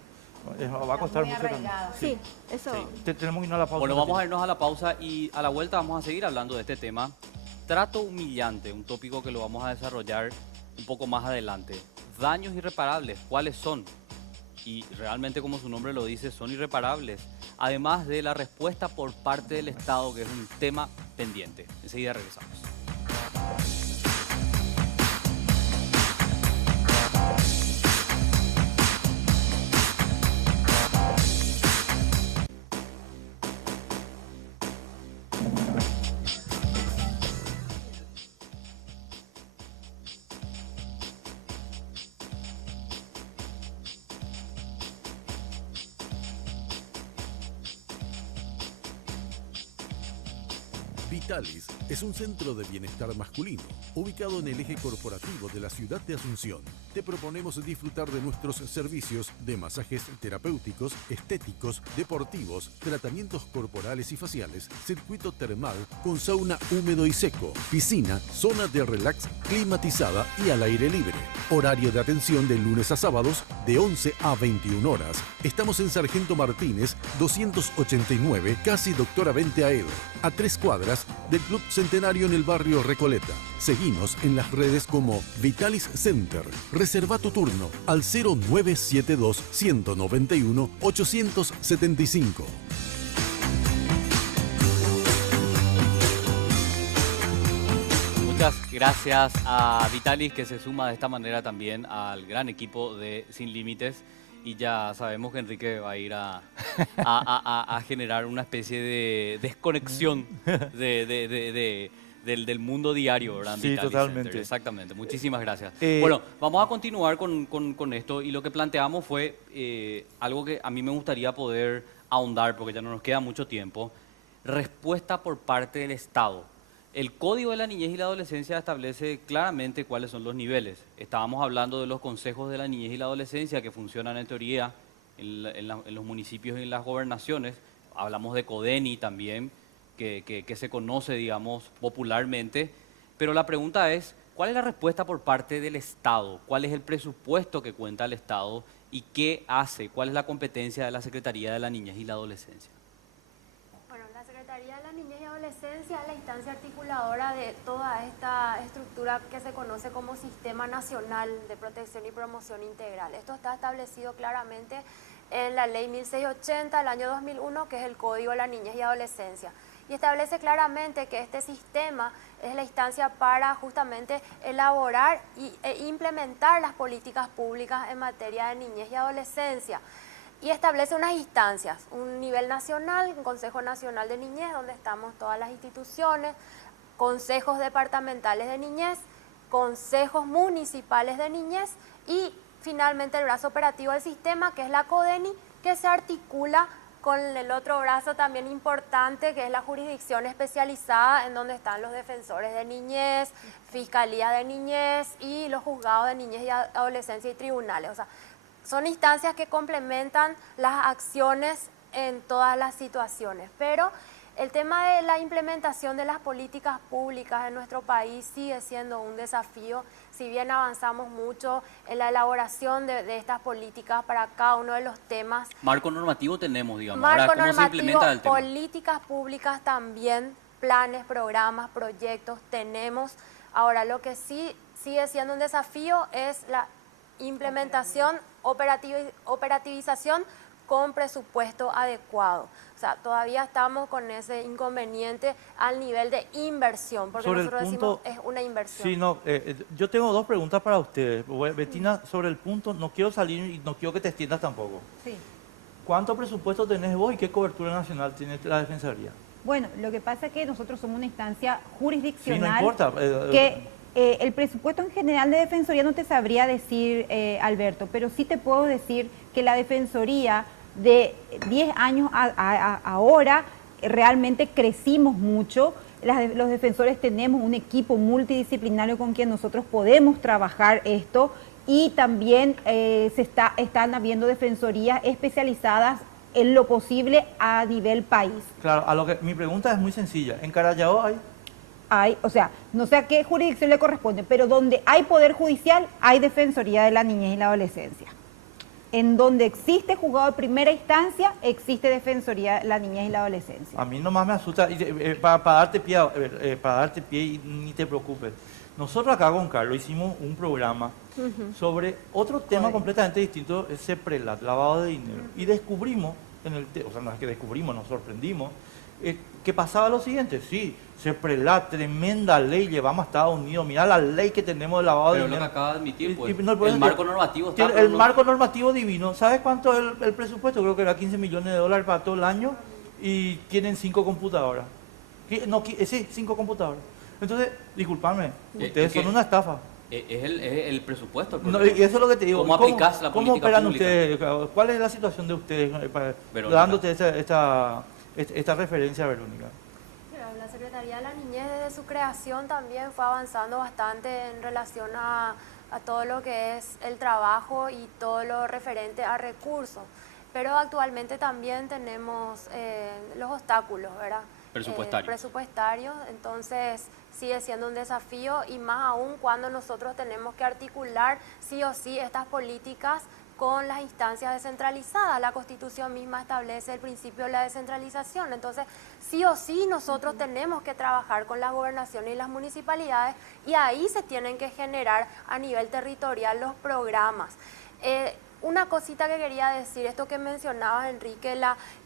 va a costar mucho también. Sí, eso. Tenemos que ir a la pausa. Bueno, vamos a irnos a la pausa y a la vuelta vamos a seguir hablando de este tema. Trato humillante, un tópico que lo vamos a desarrollar un poco más adelante. Daños irreparables, ¿cuáles son? Y realmente, como su nombre lo dice, son irreparables. Además de la respuesta por parte del Estado, que es un tema pendiente. Enseguida regresamos. Vitalis es un centro de bienestar masculino, ubicado en el eje corporativo de la ciudad de Asunción. Te proponemos disfrutar de nuestros servicios de masajes terapéuticos, estéticos, deportivos, tratamientos corporales y faciales, circuito termal con sauna húmedo y seco, piscina, zona de relax climatizada y al aire libre. Horario de atención de lunes a sábados de 11 a 21 horas. Estamos en Sargento Martínez, 289, casi Doctora Vente Aedo, a 3 cuadras del Club Centenario en el barrio Recoleta. Seguinos en las redes como Vitalis Center. Reserva tu turno al 0972 191 875. Muchas gracias a Vitalis, que se suma de esta manera también al gran equipo de Sin Límites. Y ya sabemos que Enrique va a ir a generar una especie de desconexión del mundo diario, ¿verdad? Sí, Vitalis totalmente. Center. Exactamente. Muchísimas gracias. Bueno, vamos a continuar con esto. Y lo que planteamos fue algo que a mí me gustaría poder ahondar, porque ya no nos queda mucho tiempo. Respuesta por parte del Estado. El Código de la Niñez y la Adolescencia establece claramente cuáles son los niveles. Estábamos hablando de los consejos de la niñez y la adolescencia que funcionan en teoría en los municipios y en las gobernaciones. Hablamos de CODENI también, que se conoce, digamos, popularmente. Pero la pregunta es, ¿cuál es la respuesta por parte del Estado? ¿Cuál es el presupuesto que cuenta el Estado? ¿Y qué hace? ¿Cuál es la competencia de la Secretaría de la Niñez y la Adolescencia? La Secretaría de la Niñez y Adolescencia es la instancia articuladora de toda esta estructura que se conoce como Sistema Nacional de Protección y Promoción Integral. Esto está establecido claramente en la Ley 1680 del año 2001, que es el Código de la Niñez y Adolescencia. Y establece claramente que este sistema es la instancia para justamente elaborar e implementar las políticas públicas en materia de niñez y adolescencia. Y establece unas instancias, un nivel nacional, un Consejo Nacional de Niñez, donde estamos todas las instituciones, consejos departamentales de niñez, consejos municipales de niñez y finalmente el brazo operativo del sistema, que es la CODENI, que se articula con el otro brazo también importante, que es la jurisdicción especializada, en donde están los defensores de niñez, fiscalía de niñez y los juzgados de niñez y adolescencia y tribunales. O sea, son instancias que complementan las acciones en todas las situaciones, pero el tema de la implementación de las políticas públicas en nuestro país sigue siendo un desafío, si bien avanzamos mucho en la elaboración de estas políticas para cada uno de los temas. Marco normativo tenemos, digamos. Marco Ahora, ¿cómo normativo, se implementa el tema? políticas públicas también, planes, programas, proyectos tenemos. Ahora, lo que sí sigue siendo un desafío es la implementación, operativización con presupuesto adecuado. O sea, todavía estamos con ese inconveniente al nivel de inversión, porque Sobre nosotros el punto, decimos es una inversión. Sí, no, yo tengo dos preguntas para ustedes. Bettina, sobre el punto, no quiero salir y no quiero que te extiendas tampoco. Sí. ¿Cuánto presupuesto tenés vos y qué cobertura nacional tiene la Defensoría? Bueno, lo que pasa es que nosotros somos una instancia Sí, no jurisdiccional importa. que El presupuesto en general de Defensoría no te sabría decir, Alberto, pero sí te puedo decir que la Defensoría de 10 años ahora realmente crecimos mucho. Los defensores tenemos un equipo multidisciplinario con quien nosotros podemos trabajar esto y también están habiendo defensorías especializadas en lo posible a nivel país. Claro, mi pregunta es muy sencilla. ¿En Carallao hay? O sea, no sé a qué jurisdicción le corresponde, pero donde hay poder judicial hay Defensoría de la Niñez y la Adolescencia. En donde existe juzgado de primera instancia, existe Defensoría de la Niñez y la Adolescencia. A mí nomás me asusta, para darte pie y ni te preocupes. Nosotros acá con Carlos hicimos un programa sobre otro tema completamente distinto, el CEPRELAT, lavado de dinero. Y descubrimos, o sea, no es que descubrimos, nos sorprendimos, que pasaba lo siguiente, sí, CEPRELAT, tremenda ley, llevamos a Estados Unidos, mira la ley que tenemos de lavado de dinero. Pero lo que acaba de admitir, pues, el marco normativo está... El marco normativo divino, ¿sabes cuánto es el presupuesto? Creo que era 15 millones de dólares para todo el año y tienen 5 computadoras. Sí, 5 computadoras. Entonces, disculpadme, ustedes son una estafa. Es el presupuesto. No, y eso es lo que te digo. ¿Cómo aplicás la política operan pública? ustedes? ¿Cuál es la situación de ustedes? Dándote esta referencia, Verónica. La Secretaría de la Niñez desde su creación también fue avanzando bastante en relación a todo lo que es el trabajo y todo lo referente a recursos. Pero actualmente también tenemos los obstáculos, ¿verdad? Presupuestarios, entonces sigue siendo un desafío y más aún cuando nosotros tenemos que articular sí o sí estas políticas con las instancias descentralizadas. La Constitución misma establece el principio de la descentralización, entonces sí o sí nosotros tenemos que trabajar con las gobernaciones y las municipalidades y ahí se tienen que generar a nivel territorial los programas. Una cosita que quería decir, esto que mencionabas, Enrique,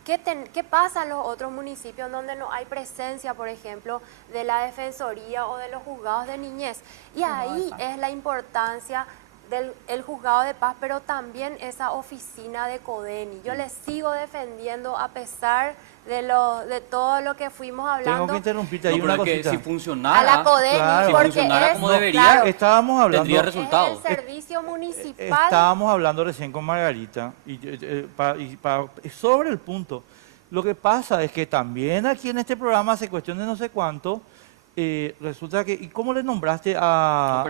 ¿qué pasa en los otros municipios donde no hay presencia, por ejemplo, de la Defensoría o de los juzgados de niñez? Y ahí es la importancia del juzgado de paz, pero también esa oficina de CODENI. Yo les sigo defendiendo a pesar de todo lo que fuimos hablando. Tengo que interrumpirte ahí una cosita. Si funcionara, a la CODENI, claro, porque funcionara como debería, claro, estábamos hablando, tendría resultados. Es el servicio municipal. Estábamos hablando recién con Margarita sobre el punto. Lo que pasa es que también aquí en este programa hace cuestión de no sé cuánto, resulta que, ¿y cómo le nombraste a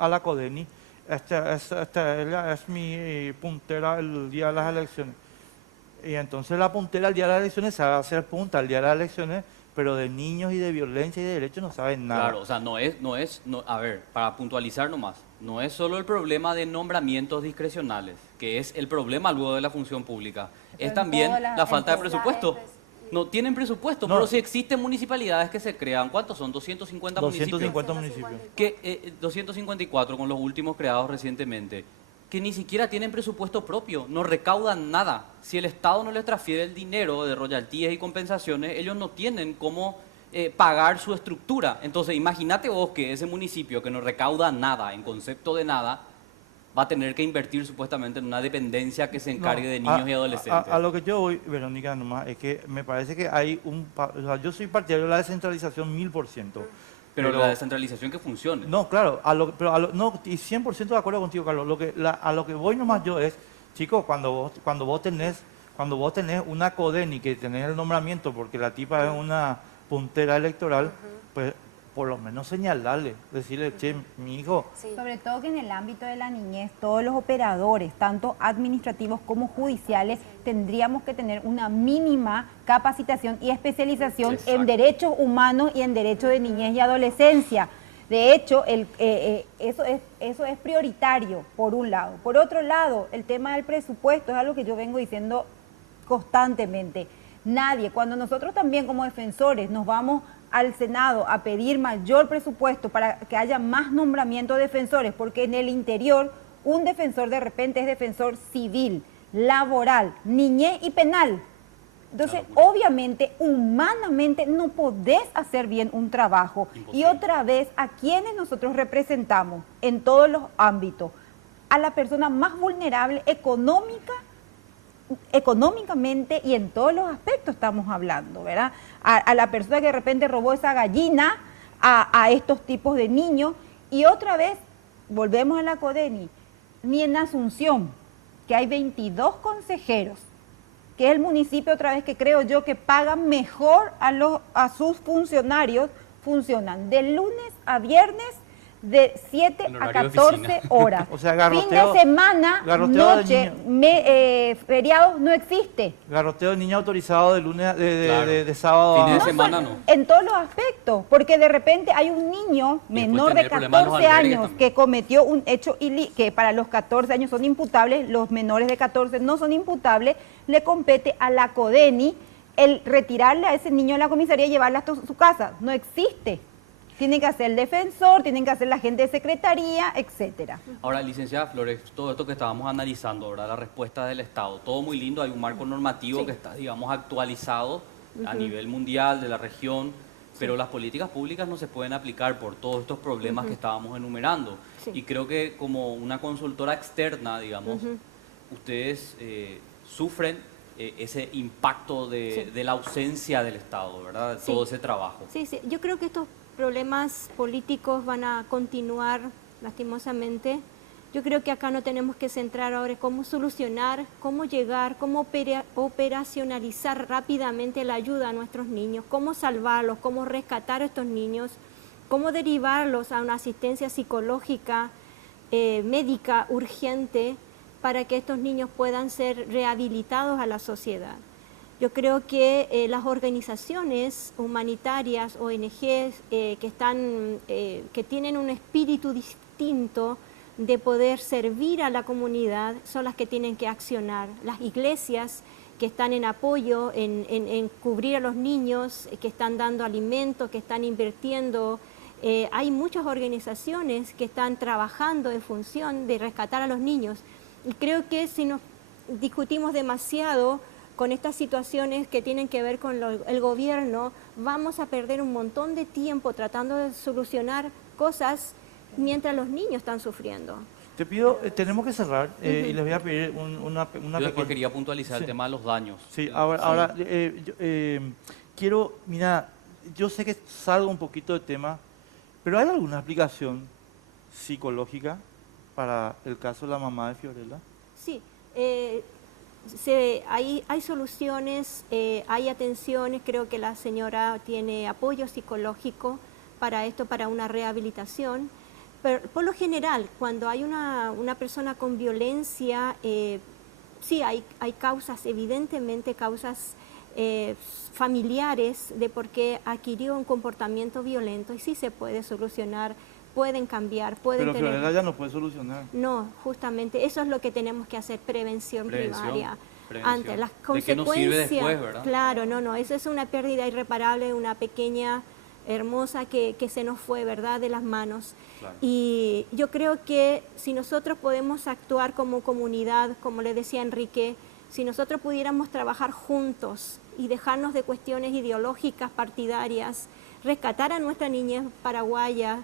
la CODENI? Ella es mi puntera el día de las elecciones. Y entonces la puntera al día de las elecciones sabe hacer punta al día de las elecciones, pero de niños y de violencia y de derechos no saben nada. Claro, o sea, a ver, para puntualizar nomás, no es solo el problema de nombramientos discrecionales, que es el problema luego de la función pública, es también la falta de presupuesto. No tienen presupuesto, pero si existen municipalidades que se crean, ¿cuántos son? 250 municipios. 254 con los últimos creados recientemente, que ni siquiera tienen presupuesto propio, no recaudan nada. Si el Estado no les transfiere el dinero de royaltías y compensaciones, ellos no tienen cómo pagar su estructura. Entonces, imagínate vos que ese municipio que no recauda nada, en concepto de nada, va a tener que invertir supuestamente en una dependencia que se encargue de niños y adolescentes. A lo que yo voy, Verónica, nomás, es que me parece que hay o sea, yo soy partidario de la descentralización 1000%. Pero la descentralización que funcione. No, claro, y 100% de acuerdo contigo, Carlos. A lo que voy nomás yo es, chicos, cuando vos tenés una CODENI, que tenés el nombramiento, porque la tipa es una puntera electoral, pues por lo menos señalarle, decirle, che, mi hijo. Sí. Sobre todo que en el ámbito de la niñez, todos los operadores, tanto administrativos como judiciales, tendríamos que tener una mínima capacitación y especialización en derechos humanos y en derechos de niñez y adolescencia. De hecho, eso es prioritario, por un lado. Por otro lado, el tema del presupuesto es algo que yo vengo diciendo constantemente. Nadie, cuando nosotros también como defensores nos vamos al Senado a pedir mayor presupuesto para que haya más nombramientos de defensores, porque en el interior un defensor de repente es defensor civil, laboral, niñez y penal. Entonces, obviamente, humanamente no podés hacer bien un trabajo. Imposible. Y otra vez, ¿a quienes nosotros representamos en todos los ámbitos? A la persona más vulnerable económicamente y en todos los aspectos estamos hablando, ¿verdad? A la persona que de repente robó esa gallina, a estos tipos de niños. Y otra vez, volvemos a la CODENI, ni en Asunción, que hay 22 consejeros, que es el municipio otra vez que creo yo que pagan mejor a sus funcionarios, funcionan de lunes a viernes de 7 En a horario de 14 oficina. horas. O sea, fin de semana, garroteo de noche, niños. feriados no existe. Garroteo de niño autorizado de lunes Claro. de sábado Fines de a... semana no. En todos los aspectos, porque de repente hay un niño menor de tener problemas en los 14 albergues años también. que cometió un hecho que para los 14 años son imputables, los menores de 14 no son imputables, le compete a la CODENI el retirarle a ese niño de la comisaría y llevarle hasta su casa. No existe. Tienen que hacer el defensor, tienen que hacer la gente de secretaría, etcétera. Ahora, licenciada Flores, todo esto que estábamos analizando, ¿verdad? La respuesta del Estado, todo muy lindo, hay un marco normativo que está, digamos, actualizado a nivel mundial, de la región, pero las políticas públicas no se pueden aplicar por todos estos problemas que estábamos enumerando. Sí. Y creo que como una consultora externa, digamos, ustedes sufren ese impacto de la ausencia del Estado, ¿verdad? De Sí. todo ese trabajo. Sí, sí, yo creo que estos problemas políticos van a continuar, lastimosamente. Yo creo que acá no tenemos que centrar ahora en cómo solucionar, cómo llegar, cómo operacionalizar rápidamente la ayuda a nuestros niños, cómo salvarlos, cómo rescatar a estos niños, cómo derivarlos a una asistencia psicológica, médica urgente, para que estos niños puedan ser rehabilitados a la sociedad. Yo creo que las organizaciones humanitarias, ONGs, que tienen un espíritu distinto de poder servir a la comunidad, son las que tienen que accionar. Las iglesias que están en apoyo, en cubrir a los niños, que están dando alimentos, que están invirtiendo. Hay muchas organizaciones que están trabajando en función de rescatar a los niños. Y creo que si nos discutimos demasiado con estas situaciones que tienen que ver con el gobierno, vamos a perder un montón de tiempo tratando de solucionar cosas mientras los niños están sufriendo. Te pido, tenemos que cerrar y les voy a pedir una Yo después pequeña... quería puntualizar Sí. el tema de los daños. Sí, ahora quiero, mira, yo sé que salgo un poquito de tema, pero ¿hay alguna explicación psicológica para el caso de la mamá de Fiorella? Sí, hay soluciones, hay atenciones, creo que la señora tiene apoyo psicológico para esto, para una rehabilitación. Pero por lo general, cuando hay una persona con violencia, sí hay causas, evidentemente causas familiares de por qué adquirió un comportamiento violento y sí se puede solucionar, pueden cambiar, pueden Pero tener... Fiorella ya no puede solucionar. No, justamente, eso es lo que tenemos que hacer, prevención primaria. Antes, las ¿De qué nos sirve consecuencias, después, verdad? claro, no, eso es una pérdida irreparable, una pequeña hermosa que se nos fue, ¿verdad?, de las manos. Claro. Y yo creo que si nosotros podemos actuar como comunidad, como le decía Enrique, si nosotros pudiéramos trabajar juntos y dejarnos de cuestiones ideológicas, partidarias, rescatar a nuestra niñez paraguaya,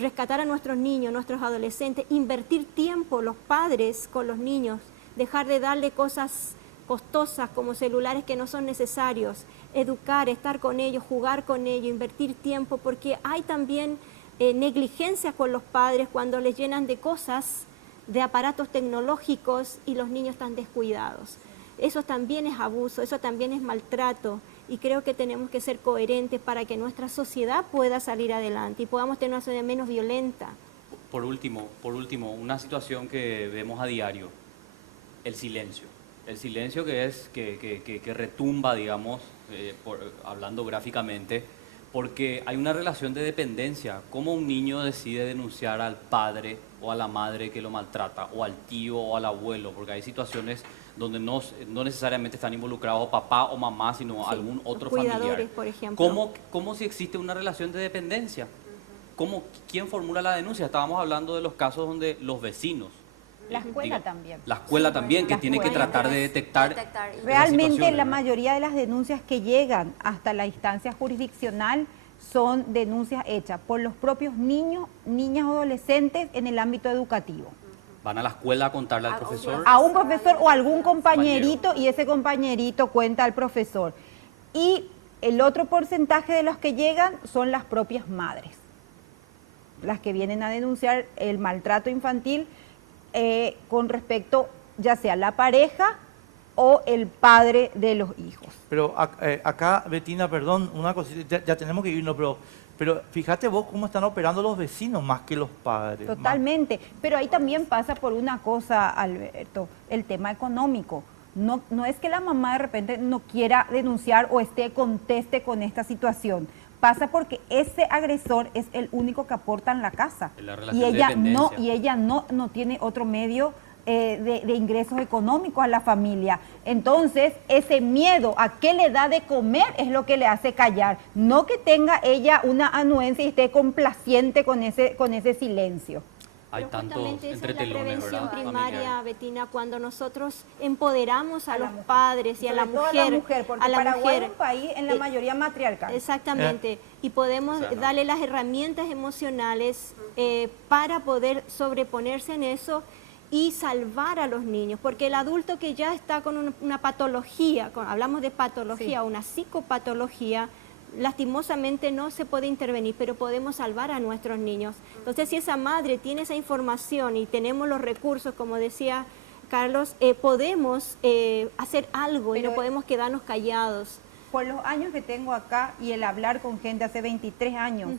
rescatar a nuestros niños, nuestros adolescentes, invertir tiempo los padres con los niños, dejar de darle cosas costosas como celulares que no son necesarios, educar, estar con ellos, jugar con ellos, invertir tiempo, porque hay también negligencia con los padres cuando les llenan de cosas, de aparatos tecnológicos y los niños están descuidados. Eso también es abuso, eso también es maltrato y creo que tenemos que ser coherentes para que nuestra sociedad pueda salir adelante y podamos tener una sociedad menos violenta. Por último, una situación que vemos a diario, el silencio. El silencio que retumba, digamos, hablando gráficamente, porque hay una relación de dependencia. ¿Cómo un niño decide denunciar al padre o a la madre que lo maltrata, o al tío o al abuelo? Porque hay situaciones donde no necesariamente están involucrados papá o mamá, sino Sí, algún otro los cuidadores, familiar. por ejemplo. ¿Cómo si existe una relación de dependencia? ¿Quién formula la denuncia? Estábamos hablando de los casos donde los vecinos. La escuela digo, también. La escuela también, que La tiene que escuela. tratar de detectar. Detectar. Realmente situaciones, la ¿no? mayoría de las denuncias que llegan hasta la instancia jurisdiccional son denuncias hechas por los propios niños, niñas o adolescentes en el ámbito educativo. Van a la escuela a contarle al profesor. A un profesor o algún compañerito y ese compañerito cuenta al profesor. Y El otro porcentaje de los que llegan son las propias madres, las que vienen a denunciar el maltrato infantil con respecto ya sea la pareja o el padre de los hijos. Pero acá, Betina, perdón, una cosita, ya tenemos que irnos, pero fíjate vos cómo están operando los vecinos más que los padres. Totalmente, pero ahí también pasa por una cosa, Alberto, el tema económico. No, no es que la mamá de repente no quiera denunciar o conteste con esta situación. Pasa porque ese agresor es el único que aporta en la casa. En la Y relación de ella dependencia. no tiene otro medio de ingresos económicos a la familia. Entonces, ese miedo a qué le da de comer es lo que le hace callar. No que tenga ella una anuencia y esté complaciente con ese silencio. Hay Pero tantos justamente esa es la entretelones, prevención ¿verdad? primaria, Familiares. Betina, cuando nosotros empoderamos a los mujer. padres y a la Sobre todo mujer, porque a la Paraguay mujer. es un país en la mayoría matriarcal. Exactamente, y podemos O sea, no. darle las herramientas emocionales para poder sobreponerse en eso y salvar a los niños, porque el adulto que ya está con una patología, hablamos de patología, Sí. una psicopatología, lastimosamente no se puede intervenir, pero podemos salvar a nuestros niños. Entonces, si esa madre tiene esa información y tenemos los recursos, como decía Carlos, podemos hacer algo y Pero no podemos quedarnos callados. Por los años que tengo acá y el hablar con gente hace 23 años,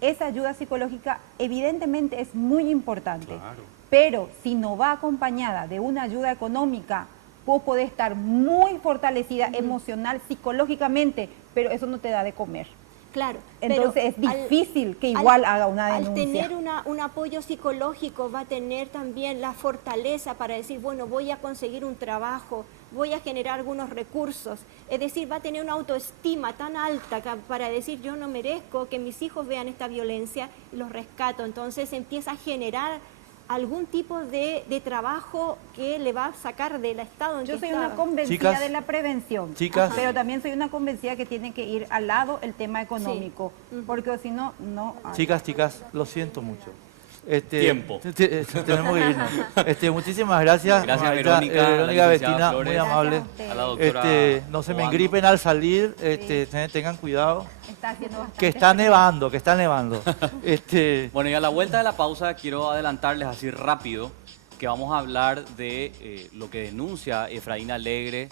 esa ayuda psicológica evidentemente es muy importante. Claro. Pero si no va acompañada de una ayuda económica, vos podés estar muy fortalecida emocional, psicológicamente, pero eso no te da de comer. Claro. Entonces pero es difícil que igual haga una denuncia. Al tener un apoyo psicológico va a tener también la fortaleza para decir, bueno, voy a conseguir un trabajo, voy a generar algunos recursos. Es decir, va a tener una autoestima tan alta para decir, yo no merezco que mis hijos vean esta violencia y los rescato. Entonces empieza a generar algún tipo de trabajo que le va a sacar del estado en Yo que soy estaba. una convencida Chicas, de la prevención, chicas. pero también soy una convencida que tiene que ir al lado el tema económico, Ujú. porque si no, no hay. Chicas, lo siento mucho. Tiempo. Tenemos que irnos. Muchísimas gracias. Gracias, Maestra, Verónica, la Verónica licenciada Betina, Flores. muy amable. Gracias a ustedes. A la doctora No se me Obando. engripen al salir, tengan cuidado. Está haciendo bastante Que está frío. nevando, que está nevando. Bueno, y a la vuelta de la pausa quiero adelantarles así rápido que vamos a hablar de lo que denuncia Efraín Alegre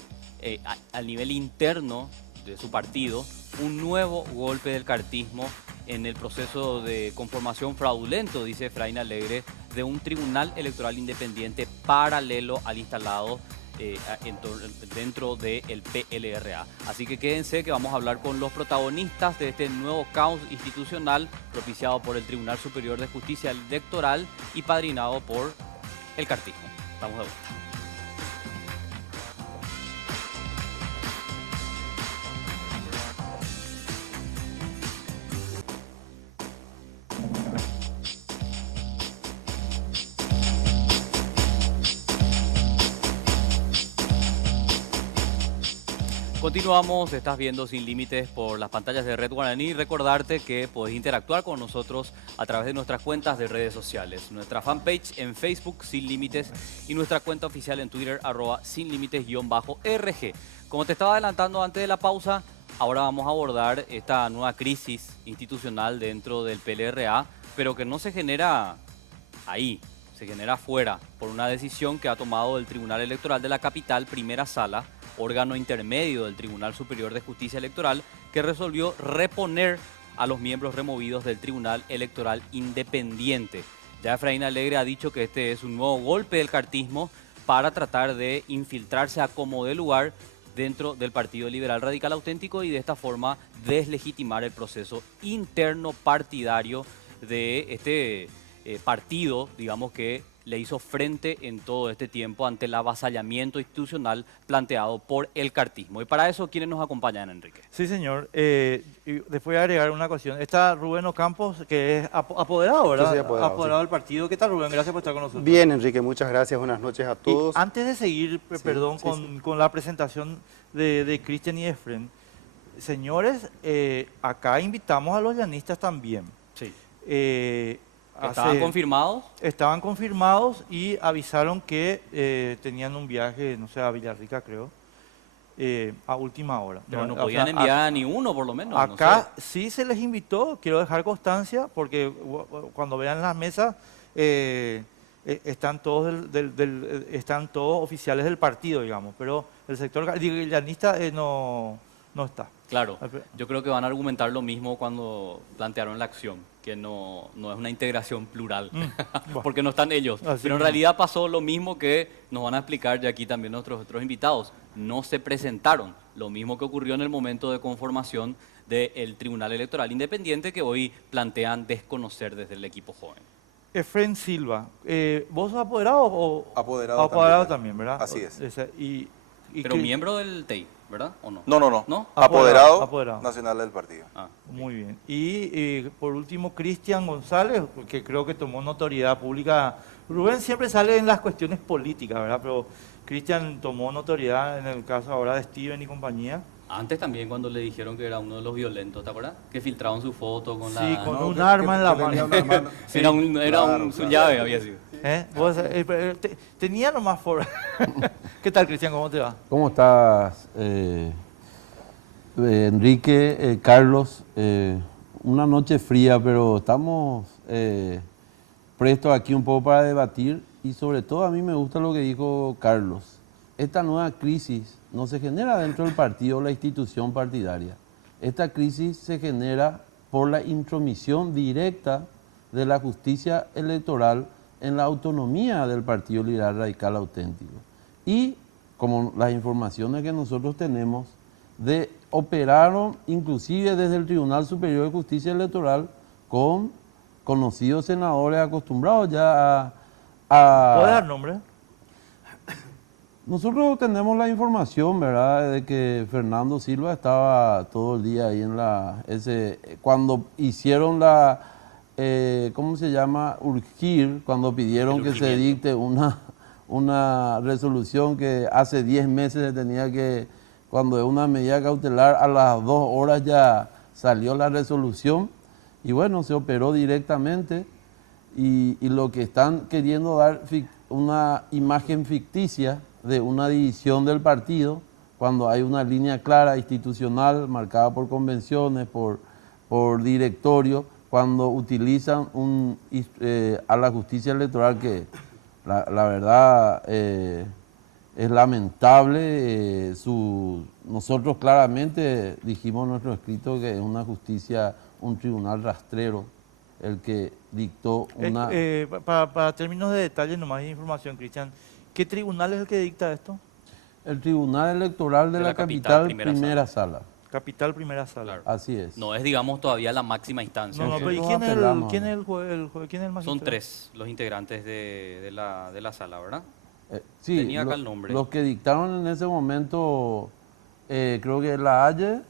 al nivel interno de su partido, un nuevo golpe del cartismo en el proceso de conformación fraudulento, dice Efraín Alegre, de un tribunal electoral independiente paralelo al instalado dentro del PLRA. Así que quédense que vamos a hablar con los protagonistas de este nuevo caos institucional propiciado por el Tribunal Superior de Justicia Electoral y padrinado por el cartismo. Estamos de vuelta. Continuamos, estás viendo Sin Límites por las pantallas de Red Guaraní. Recordarte que podés interactuar con nosotros a través de nuestras cuentas de redes sociales. Nuestra fanpage en Facebook, Sin Límites, y nuestra cuenta oficial en Twitter, @sinlímites_RG. Como te estaba adelantando antes de la pausa, ahora vamos a abordar esta nueva crisis institucional dentro del PLRA, pero que no se genera ahí, se genera afuera, por una decisión que ha tomado el Tribunal Electoral de la Capital, Primera Sala, órgano intermedio del Tribunal Superior de Justicia Electoral, que resolvió reponer a los miembros removidos del Tribunal Electoral Independiente. Ya Efraín Alegre ha dicho que este es un nuevo golpe del cartismo para tratar de infiltrarse a como de lugar dentro del Partido Liberal Radical Auténtico y de esta forma deslegitimar el proceso interno partidario de este partido, digamos, que le hizo frente en todo este tiempo ante el avasallamiento institucional planteado por el cartismo. Y para eso, ¿quiénes nos acompañan, Enrique? Sí, señor. Y les voy a agregar una cuestión. Está Rubén Ocampos, que es apoderado, ¿verdad? Yo soy apoderado, del partido. ¿Qué tal, Rubén? Gracias por estar con nosotros. Bien, Enrique, muchas gracias. Buenas noches a Y todos. antes de seguir, Sí, perdón, sí, con la presentación de Cristian y Efren, señores, acá invitamos a los llanistas también. Sí. Hace- ¿Estaban confirmados? Estaban confirmados y avisaron que tenían un viaje, no sé, a Villarrica, creo. a última hora. Pero no O sea, podían enviar a ni uno, por lo menos. no acá sé. sí se les invitó, quiero dejar constancia, porque cuando vean las mesas están todos están todos oficiales del partido, digamos, pero el sector llanista no está. Claro, yo creo que van a argumentar lo mismo cuando plantearon la acción, que no es una integración plural, Bueno. porque no están ellos. Así Pero en mismo. realidad pasó lo mismo que nos van a explicar ya aquí también nuestros otros invitados. No se presentaron, lo mismo que ocurrió en el momento de conformación del Tribunal Electoral Independiente, que hoy plantean desconocer desde el equipo joven. Efren Silva, ¿vos sos apoderado o...? Apoderado también, ¿verdad? Así es. Pero miembro del TEI, ¿verdad? ¿O no? No. ¿No? Apoderado nacional del partido. Ah. Muy bien. Y por último, Cristian González, que creo que tomó notoriedad pública. Rubén siempre sale en las cuestiones políticas, ¿verdad? Pero Cristian tomó notoriedad en el caso ahora de Steven y compañía. Antes también cuando le dijeron que era uno de los violentos, ¿te acuerdas? Que filtraron su foto con Sí, la... con No, un que- arma que- en la que tenía mano. una mano. Sí, era su llave había sido. Vos, tenía nomás for... ¿Qué tal, Cristian? ¿Cómo te va? ¿Cómo estás, Enrique, Carlos? Una noche fría, pero estamos prestos aquí un poco para debatir y sobre todo a mí me gusta lo que dijo Carlos. Esta nueva crisis no se genera dentro del partido o la institución partidaria. Esta crisis se genera por la intromisión directa de la justicia electoral en la autonomía del Partido Liberal Radical Auténtico. Y como las informaciones que nosotros tenemos, operaron inclusive desde el Tribunal Superior de Justicia Electoral con conocidos senadores acostumbrados ya ¿Puedes dar nombre? Nosotros tenemos la información, ¿verdad?, de que Fernando Silva estaba todo el día ahí cuando hicieron ¿cómo se llama? Urgir, cuando pidieron que se dicte una resolución que hace 10 meses se tenía que, cuando es una medida cautelar, a las 2 horas ya salió la resolución y bueno, se operó directamente y lo que están queriendo dar una imagen ficticia de una división del partido, cuando hay una línea clara institucional marcada por convenciones, por directorio, cuando utilizan a la justicia electoral, que la verdad es lamentable. Nosotros claramente dijimos en nuestro escrito que es una justicia, un tribunal rastrero, el que dictó una... Para términos de detalle, nomás de información, Cristian, ¿qué tribunal es el que dicta esto? El Tribunal Electoral de la Capital, primera sala. Capital Primera Sala. Claro. Así es. No es, digamos, todavía la máxima instancia. No, pero ¿y Nosotros quién es apelamos. quién es el magistrado? Son 3 los integrantes de la sala, ¿verdad? Sí, Tenía acá el nombre. Los que dictaron en ese momento, creo que La Haye,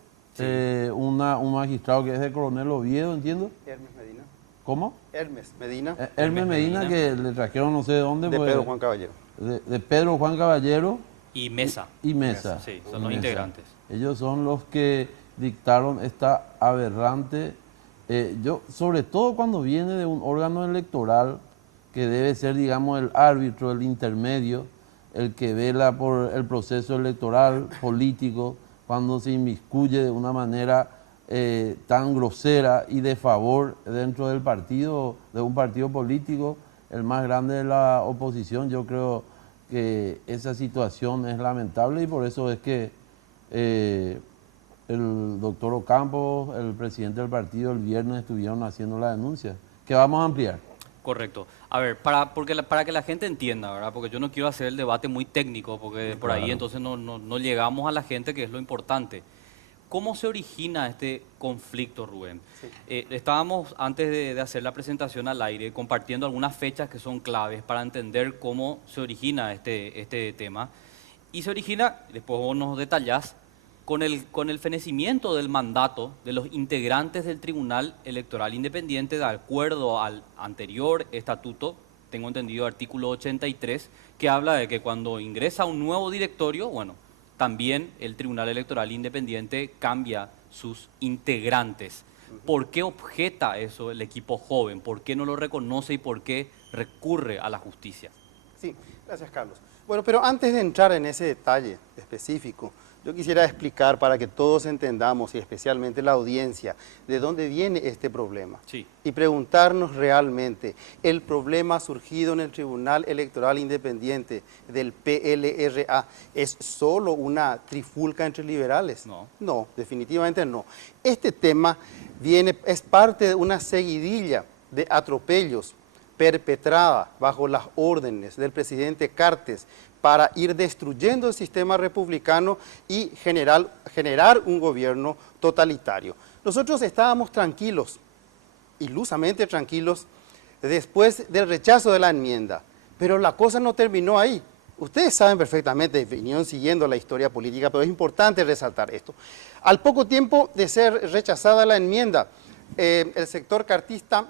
un magistrado que es de Coronel Oviedo, entiendo. Hermes Medina. ¿Cómo? Hermes Medina, Hermes Medina, que le trajeron no sé de dónde. de pues, Pedro Juan Caballero. de Pedro Juan Caballero Y Mesa. y Mesa. Sí, son los Mesa. integrantes. Ellos son los que dictaron esta aberrante, sobre todo cuando viene de un órgano electoral que debe ser, digamos, el árbitro, el intermedio, el que vela por el proceso electoral político, cuando se inmiscuye de una manera tan grosera y de favor dentro del partido, de un partido político, el más grande de la oposición. Yo creo que esa situación es lamentable y por eso es que el doctor Ocampo, el presidente del partido, el viernes estuvieron haciendo la denuncia, que vamos a ampliar. Correcto. A ver, para que la gente entienda, ¿verdad? Porque yo no quiero hacer el debate muy técnico, porque por ahí Claro. entonces no llegamos a la gente, que es lo importante. ¿Cómo se origina este conflicto, Rubén? Estábamos, antes de hacer la presentación al aire, compartiendo algunas fechas que son claves para entender cómo se origina este tema. Y se origina, después vos nos detallás, con el fenecimiento del mandato de los integrantes del Tribunal Electoral Independiente, de acuerdo al anterior estatuto, tengo entendido artículo 83, que habla de que cuando ingresa un nuevo directorio, bueno, también el Tribunal Electoral Independiente cambia sus integrantes. ¿Por qué objeta eso el equipo joven? ¿Por qué no lo reconoce y por qué recurre a la justicia? Sí, gracias Carlos. Bueno, pero antes de entrar en ese detalle específico, Yo quisiera explicar para que todos entendamos, y especialmente la audiencia, de dónde viene este problema. Sí. Y preguntarnos realmente, ¿el problema ha surgido en el Tribunal Electoral Independiente del PLRA es solo una trifulca entre liberales? No. No, definitivamente no. Este tema es parte de una seguidilla de atropellos perpetrada bajo las órdenes del presidente Cartes para ir destruyendo el sistema republicano y generar un gobierno totalitario. Nosotros estábamos tranquilos, ilusamente tranquilos, después del rechazo de la enmienda, pero la cosa no terminó ahí. Ustedes saben perfectamente, vinieron siguiendo la historia política, pero es importante resaltar esto. Al poco tiempo de ser rechazada la enmienda, el sector cartista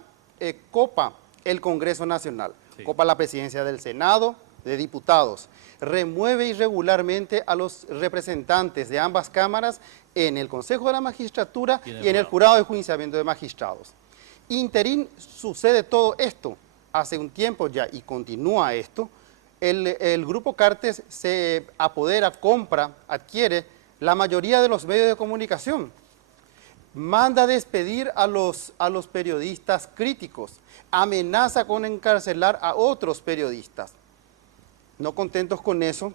copa el Congreso Nacional, sí, copa la presidencia del Senado, de diputados, remueve irregularmente a los representantes de ambas cámaras en el Consejo de la Magistratura y en el Jurado de Enjuiciamiento de Magistrados. Interín sucede todo esto hace un tiempo ya y continúa esto. El Grupo Cartes se apodera, compra, adquiere la mayoría de los medios de comunicación. Manda despedir a los periodistas críticos, amenaza con encarcelar a otros periodistas. No contentos con eso,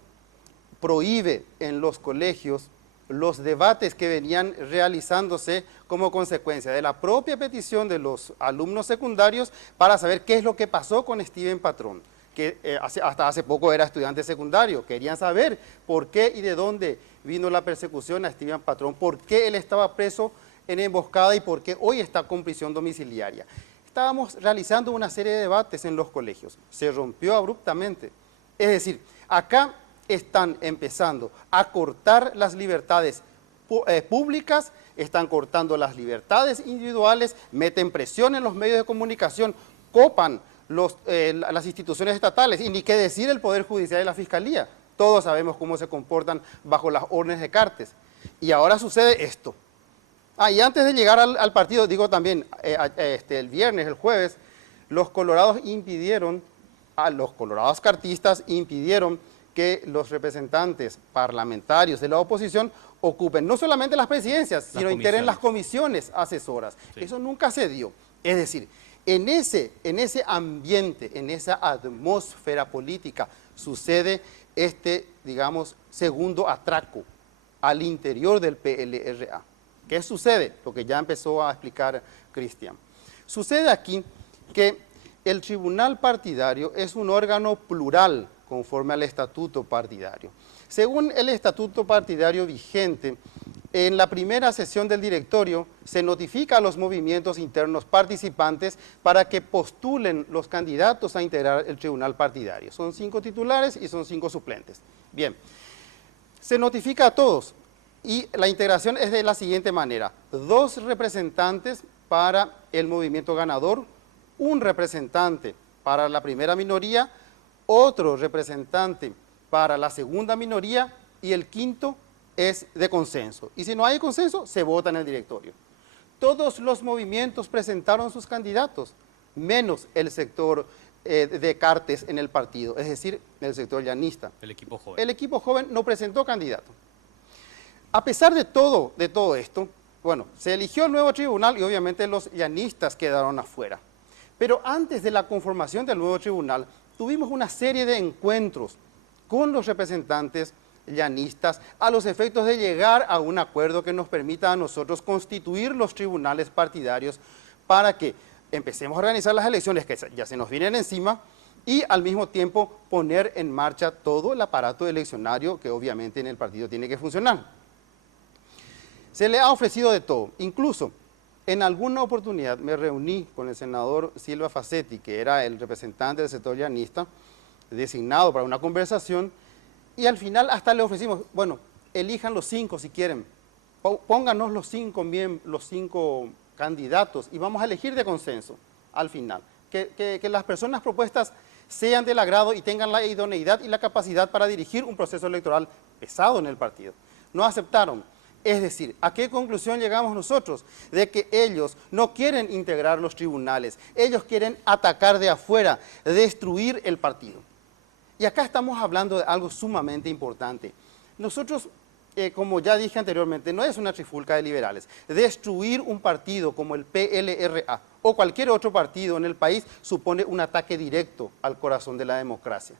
prohíbe en los colegios los debates que venían realizándose como consecuencia de la propia petición de los alumnos secundarios para saber qué es lo que pasó con Steven Patrón, que hasta hace poco era estudiante secundario. Querían saber por qué y de dónde vino la persecución a Steven Patrón, por qué él estaba preso en emboscada y por qué hoy está con prisión domiciliaria. Estábamos realizando una serie de debates en los colegios, se rompió abruptamente. Es decir, acá están empezando a cortar las libertades públicas, están cortando las libertades individuales, meten presión en los medios de comunicación, copan las instituciones estatales y ni qué decir el Poder Judicial y la Fiscalía. Todos sabemos cómo se comportan bajo las órdenes de Cartes. Y ahora sucede esto. Y antes de llegar al partido, digo también, el viernes, el jueves, los colorados cartistas impidieron que los representantes parlamentarios de la oposición ocupen no solamente las presidencias, sino integren las comisiones asesoras. Sí. Eso nunca se dio. Es decir, en ese ambiente, en esa atmósfera política, sucede digamos, segundo atraco al interior del PLRA. ¿Qué sucede? Lo que ya empezó a explicar Cristian. Sucede aquí que el tribunal partidario es un órgano plural conforme al estatuto partidario. Según el estatuto partidario vigente, en la primera sesión del directorio se notifica a los movimientos internos participantes para que postulen los candidatos a integrar el tribunal partidario. Son 5 titulares y son 5 suplentes. Bien, se notifica a todos. Y la integración es de la siguiente manera: 2 representantes para el movimiento ganador, un representante para la primera minoría, otro representante para la segunda minoría y el quinto es de consenso. Y si no hay consenso, se vota en el directorio. Todos los movimientos presentaron sus candidatos, menos el sector de Cartes en el partido, es decir, el sector llanista. El equipo joven. El equipo joven no presentó candidato. A pesar de todo esto, bueno, se eligió el nuevo tribunal y obviamente los llanistas quedaron afuera. Pero antes de la conformación del nuevo tribunal, tuvimos una serie de encuentros con los representantes llanistas a los efectos de llegar a un acuerdo que nos permita a nosotros constituir los tribunales partidarios para que empecemos a organizar las elecciones que ya se nos vienen encima y al mismo tiempo poner en marcha todo el aparato eleccionario que obviamente en el partido tiene que funcionar. Se le ha ofrecido de todo, incluso en alguna oportunidad me reuní con el senador Silva Facetti, que era el representante del sector llanista, designado para una conversación, y al final hasta le ofrecimos, bueno, elijan los 5 si quieren, pónganos los 5 candidatos y vamos a elegir de consenso al final, que las personas propuestas sean del agrado y tengan la idoneidad y la capacidad para dirigir un proceso electoral pesado en el partido. No aceptaron. Es decir, ¿a qué conclusión llegamos nosotros? De que ellos no quieren integrar los tribunales, ellos quieren atacar de afuera, destruir el partido. Y acá estamos hablando de algo sumamente importante. Nosotros como ya dije anteriormente, no es una trifulca de liberales. Destruir un partido como el PLRA o cualquier otro partido en el país supone un ataque directo al corazón de la democracia.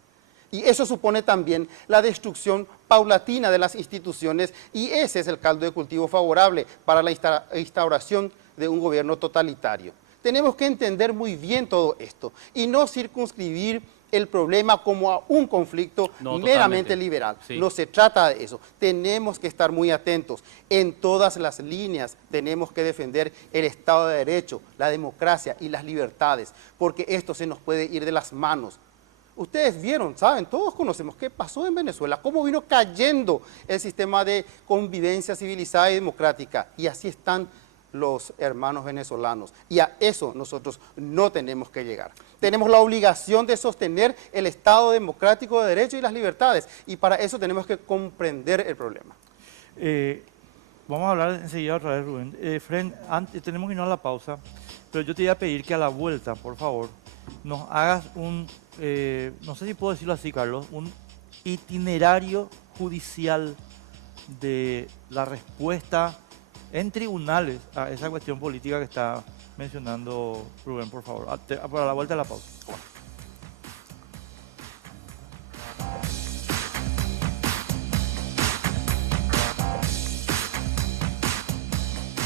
Y eso supone también la destrucción paulatina de las instituciones y ese es el caldo de cultivo favorable para la instauración de un gobierno totalitario. Tenemos que entender muy bien todo esto y no circunscribir el problema como a un conflicto meramente liberal. Sí. No se trata de eso. Tenemos que estar muy atentos. En todas las líneas tenemos que defender el Estado de Derecho, la democracia y las libertades, porque esto se nos puede ir de las manos. Ustedes vieron, saben, todos conocemos qué pasó en Venezuela, cómo vino cayendo el sistema de convivencia civilizada y democrática. Y así están los hermanos venezolanos. Y a eso nosotros no tenemos que llegar. Tenemos la obligación de sostener el Estado democrático de derecho y las libertades. Y para eso tenemos que comprender el problema. Vamos a hablar enseguida otra vez, Rubén. Fren, tenemos que irnos a la pausa, pero yo te iba a pedir que a la vuelta, por favor, nos hagas un, no sé si puedo decirlo así, Carlos, un itinerario judicial de la respuesta en tribunales a esa cuestión política que está mencionando Rubén, por favor. Para la vuelta de la pausa.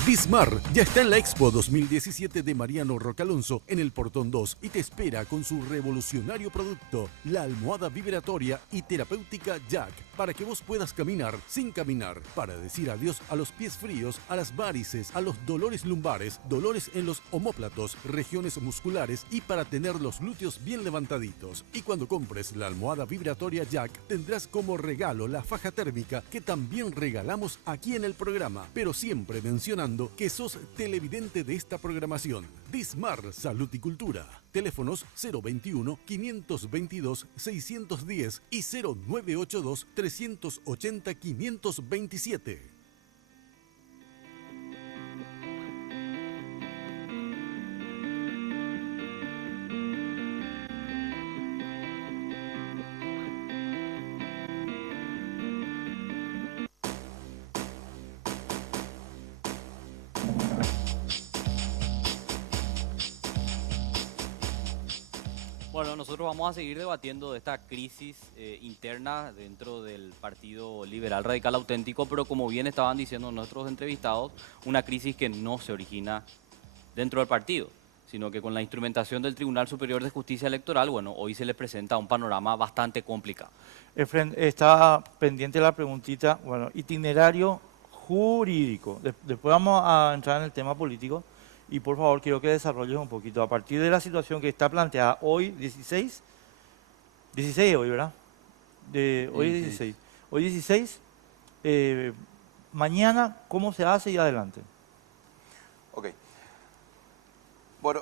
Dismar ya está en la Expo 2017 de Mariano Rocalonso en el Portón 2 y te espera con su revolucionario producto, la almohada vibratoria y terapéutica Jack, para que vos puedas caminar sin caminar, para decir adiós a los pies fríos, a las varices, a los dolores lumbares, dolores en los omóplatos, regiones musculares y para tener los glúteos bien levantaditos. Y cuando compres la almohada vibratoria Jack, tendrás como regalo la faja térmica que también regalamos aquí en el programa, pero siempre mencionando que sos televidente de esta programación. Dismar Salud y Cultura. Teléfonos 021-522-610 y 0982-380-527. Bueno, nosotros vamos a seguir debatiendo de esta crisis interna dentro del Partido Liberal Radical Auténtico, pero como bien estaban diciendo nuestros entrevistados, una crisis que no se origina dentro del partido, sino que con la instrumentación del Tribunal Superior de Justicia Electoral, bueno, hoy se les presenta un panorama bastante complicado. Efren, está pendiente la preguntita, bueno, itinerario jurídico. Después vamos a entrar en el tema político. Y por favor, quiero que desarrolles un poquito, a partir de la situación que está planteada hoy, 16 hoy, ¿verdad? Hoy 16. Hoy 16, mañana, ¿cómo se hace y adelante? Ok. Bueno,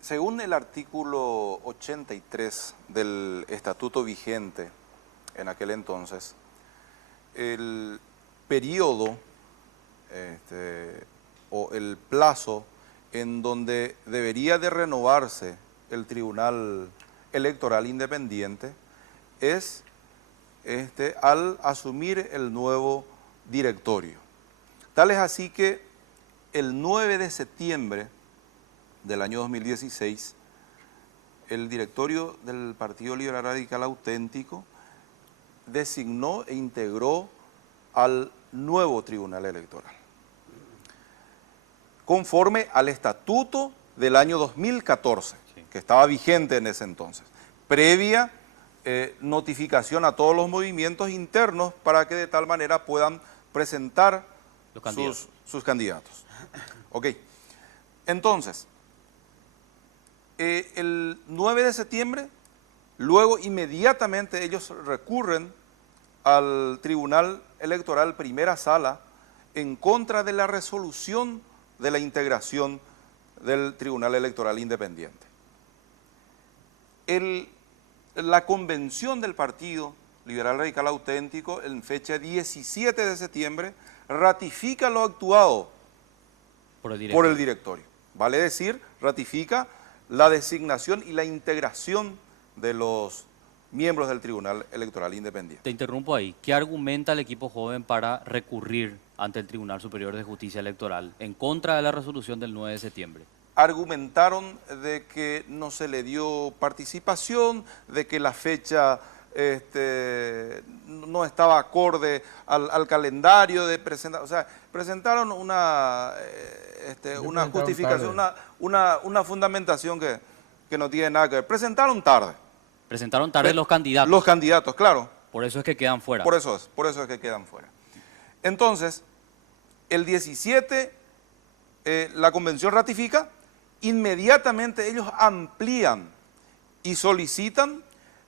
según el artículo 83 del estatuto vigente en aquel entonces, el periodo o el plazo en donde debería de renovarse el Tribunal Electoral Independiente es al asumir el nuevo directorio. Tal es así que el 9 de septiembre del año 2016, el directorio del Partido Liberal Radical Auténtico designó e integró al nuevo Tribunal Electoral, conforme al estatuto del año 2014, que estaba vigente en ese entonces, previa notificación a todos los movimientos internos para que de tal manera puedan presentar sus candidatos. Ok, entonces, el 9 de septiembre, luego inmediatamente ellos recurren al Tribunal Electoral Primera Sala en contra de la resolución de la integración del Tribunal Electoral Independiente. La convención del Partido Liberal Radical Auténtico, en fecha 17 de septiembre, ratifica lo actuado por el directorio. Vale decir, ratifica la designación y la integración de los miembros del Tribunal Electoral Independiente. Te interrumpo ahí. ¿Qué argumenta el equipo joven para recurrir ante el Tribunal Superior de Justicia Electoral en contra de la resolución del 9 de septiembre? Argumentaron de que no se le dio participación, de que la fecha no estaba acorde al calendario de presentar, o sea, presentaron una justificación, una fundamentación que no tiene nada que ver. Presentaron tarde. Presentaron tarde los candidatos. Los candidatos, claro. Por eso es que quedan fuera. Por eso es que quedan fuera. Entonces, el 17 la convención ratifica, inmediatamente ellos amplían y solicitan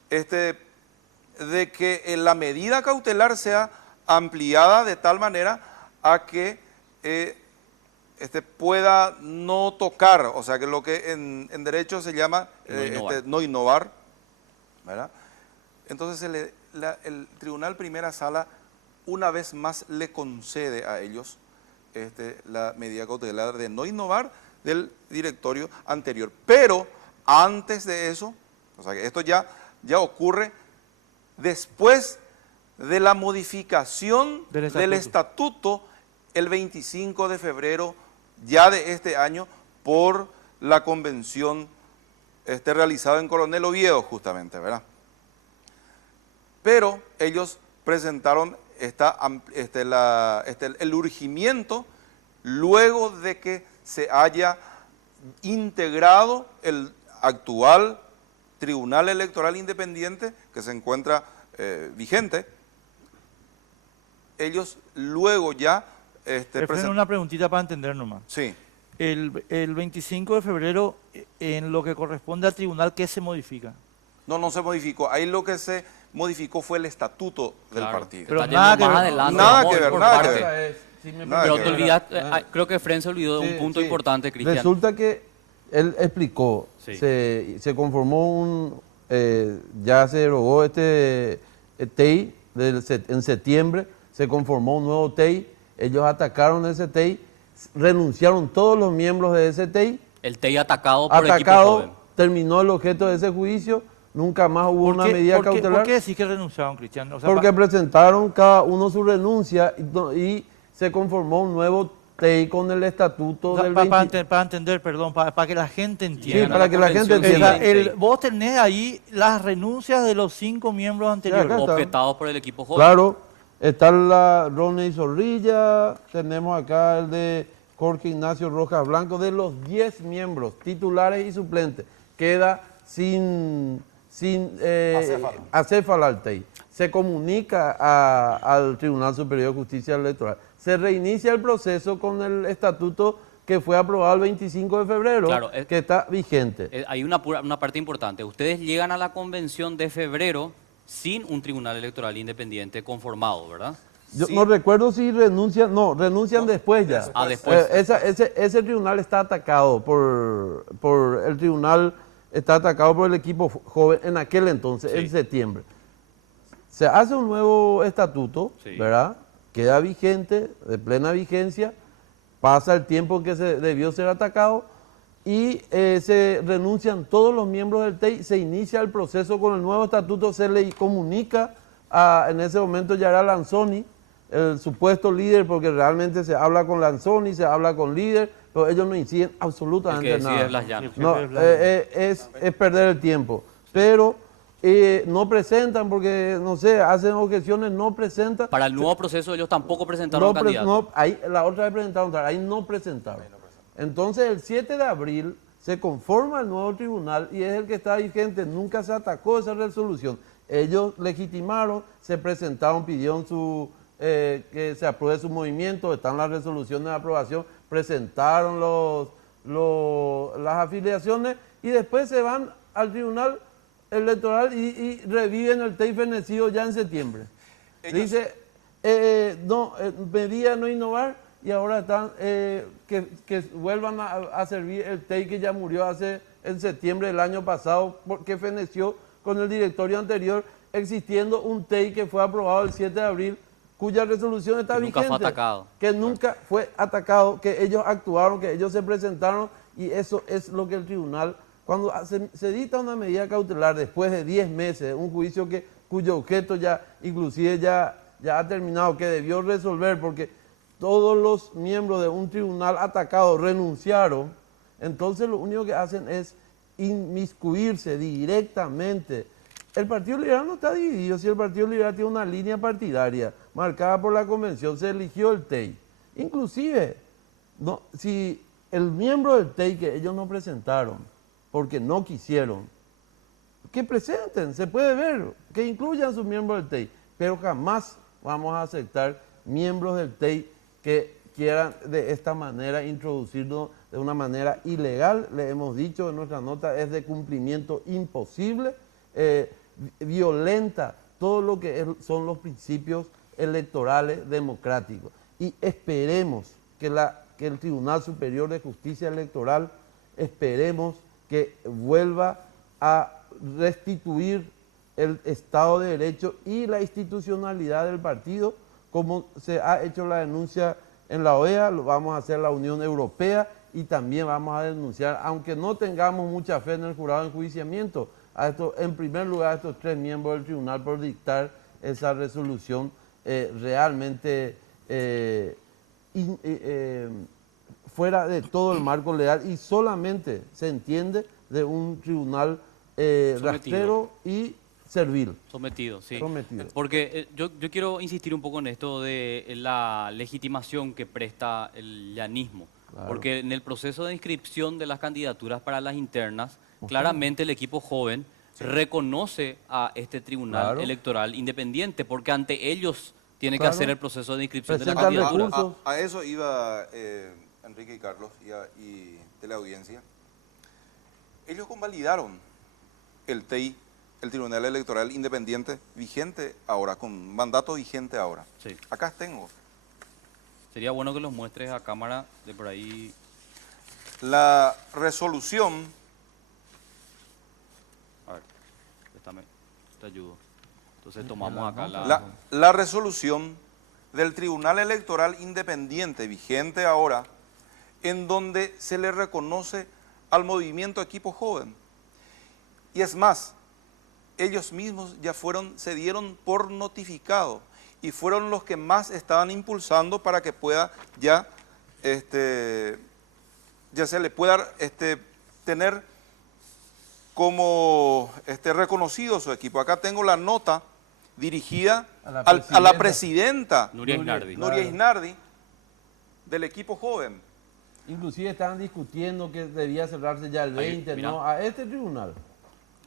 de que la medida cautelar sea ampliada de tal manera a que pueda no tocar, o sea, que lo que en derecho se llama no innovar, ¿verdad? Entonces el Tribunal Primera Sala una vez más le concede a ellos la medida cautelar de no innovar del directorio anterior. Pero antes de eso, o sea que esto ya ocurre después de la modificación del estatuto el 25 de febrero ya de este año por la convención realizada en Coronel Oviedo justamente, ¿verdad? Pero ellos presentaron el urgimiento luego de que se haya integrado el actual Tribunal Electoral Independiente que se encuentra vigente. Ellos luego ya... una preguntita para entender nomás. Sí. El 25 de febrero, en lo que corresponde al tribunal, ¿qué se modifica? No se modificó. Ahí lo que se modificó fue el estatuto del partido. Pero nada que ver. Nada que ver. Pero te olvidaste, creo que Fren se olvidó de un punto importante, Cristian. Resulta que él explicó, se conformó ya se derogó TEI en septiembre, se conformó un nuevo TEI, ellos atacaron ese TEI, renunciaron todos los miembros de ese TEI. El TEI atacado por el equipo joven. Terminó el objeto de ese juicio, nunca más hubo una medida cautelar. ¿Por qué decís que renunciaron, Cristian? O sea, porque presentaron cada uno su renuncia y se conformó un nuevo TEI con el estatuto del 20... Para entender, perdón, para que la gente entienda. Sí, para que la gente entienda. Vos tenés ahí las renuncias de los 5 miembros anteriores. Objetados por el equipo joven. Claro, está la Ronnie Zorrilla, tenemos acá el de Jorge Ignacio Rojas Blanco, de los 10 miembros titulares y suplentes. Queda sin acéfala al TEI. Se comunica al Tribunal Superior de Justicia Electoral. Se reinicia el proceso con el estatuto que fue aprobado el 25 de febrero, claro, que está vigente. Hay una parte importante. Ustedes llegan a la convención de febrero sin un tribunal electoral independiente conformado, ¿verdad? Yo no recuerdo si renuncian, renuncian después ya. Después. Ese tribunal está atacado el tribunal está atacado por el equipo joven en aquel entonces, en septiembre. Se hace un nuevo estatuto, ¿verdad? Queda vigente, de plena vigencia, pasa el tiempo en que se debió ser atacado y se renuncian todos los miembros del TEI, se inicia el proceso con el nuevo estatuto, se le comunica en ese momento ya era Lanzoni, el supuesto líder, porque realmente se habla con Lanzoni, se habla con líder, pero ellos no inciden absolutamente nada. Es perder el tiempo. Pero no presentan porque, no sé, hacen objeciones, no presentan. Para el nuevo proceso ellos tampoco presentaron candidatos. Ahí, la otra vez presentaron, ahí no presentaron. Entonces el 7 de abril se conforma el nuevo tribunal y es el que está vigente, nunca se atacó esa resolución. Ellos legitimaron, se presentaron, pidieron que se apruebe su movimiento, están las resoluciones de aprobación, presentaron las afiliaciones y después se van al tribunal electoral y reviven el TEI fenecido ya en septiembre. Dice, medida no innovar y ahora están que vuelvan a servir el TEI que ya murió en septiembre del año pasado porque feneció con el directorio anterior, existiendo un TEI que fue aprobado el 7 de abril cuya resolución está vigente. Nunca fue atacado. Que nunca fue atacado, que ellos actuaron, que ellos se presentaron y eso es lo que el tribunal Cuando se dicta una medida cautelar después de 10 meses, un juicio cuyo objeto ya inclusive ya ha terminado, que debió resolver porque todos los miembros de un tribunal atacado renunciaron, entonces lo único que hacen es inmiscuirse directamente. El Partido Liberal no está dividido, si el Partido Liberal tiene una línea partidaria marcada por la convención, se eligió el TEI. Inclusive, si el miembro del TEI que ellos no presentaron, porque no quisieron, que presenten, se puede ver, que incluyan sus miembros del TEI, pero jamás vamos a aceptar miembros del TEI que quieran de esta manera introducirnos de una manera ilegal. Le hemos dicho en nuestra nota, es de cumplimiento imposible, violenta todo lo que son los principios electorales democráticos. Y esperemos que el Tribunal Superior de Justicia Electoral, esperemos que vuelva a restituir el Estado de Derecho y la institucionalidad del partido, como se ha hecho la denuncia en la OEA, lo vamos a hacer la Unión Europea y también vamos a denunciar, aunque no tengamos mucha fe en el jurado de enjuiciamiento, en primer lugar a estos 3 miembros del tribunal por dictar esa resolución realmente fuera de todo el marco legal y solamente se entiende de un tribunal rastrero y servil. Sometido, sí. Sometido. Porque yo quiero insistir un poco en esto de la legitimación que presta el llanismo. Claro. Porque en el proceso de inscripción de las candidaturas para las internas, claramente el equipo joven reconoce a este tribunal electoral independiente, porque ante ellos tiene que hacer el proceso de inscripción de la candidatura. A eso iba Enrique y Carlos y de la audiencia. Ellos convalidaron el TEI, el Tribunal Electoral Independiente, vigente ahora, con mandato vigente ahora. Sí. Acá tengo. Sería bueno que los muestres a cámara de por ahí. La resolución... A ver, te ayudo. Entonces tomamos acá la resolución del Tribunal Electoral Independiente, vigente ahora, en donde se le reconoce al movimiento Equipo Joven. Y es más, ellos mismos ya se dieron por notificado y fueron los que más estaban impulsando para que pueda ya se le pueda tener como reconocido su equipo. Acá tengo la nota dirigida a la presidenta Nuria Isnardi del Equipo Joven. Inclusive estaban discutiendo que debía cerrarse ya el 20, ahí, ¿no? A este tribunal.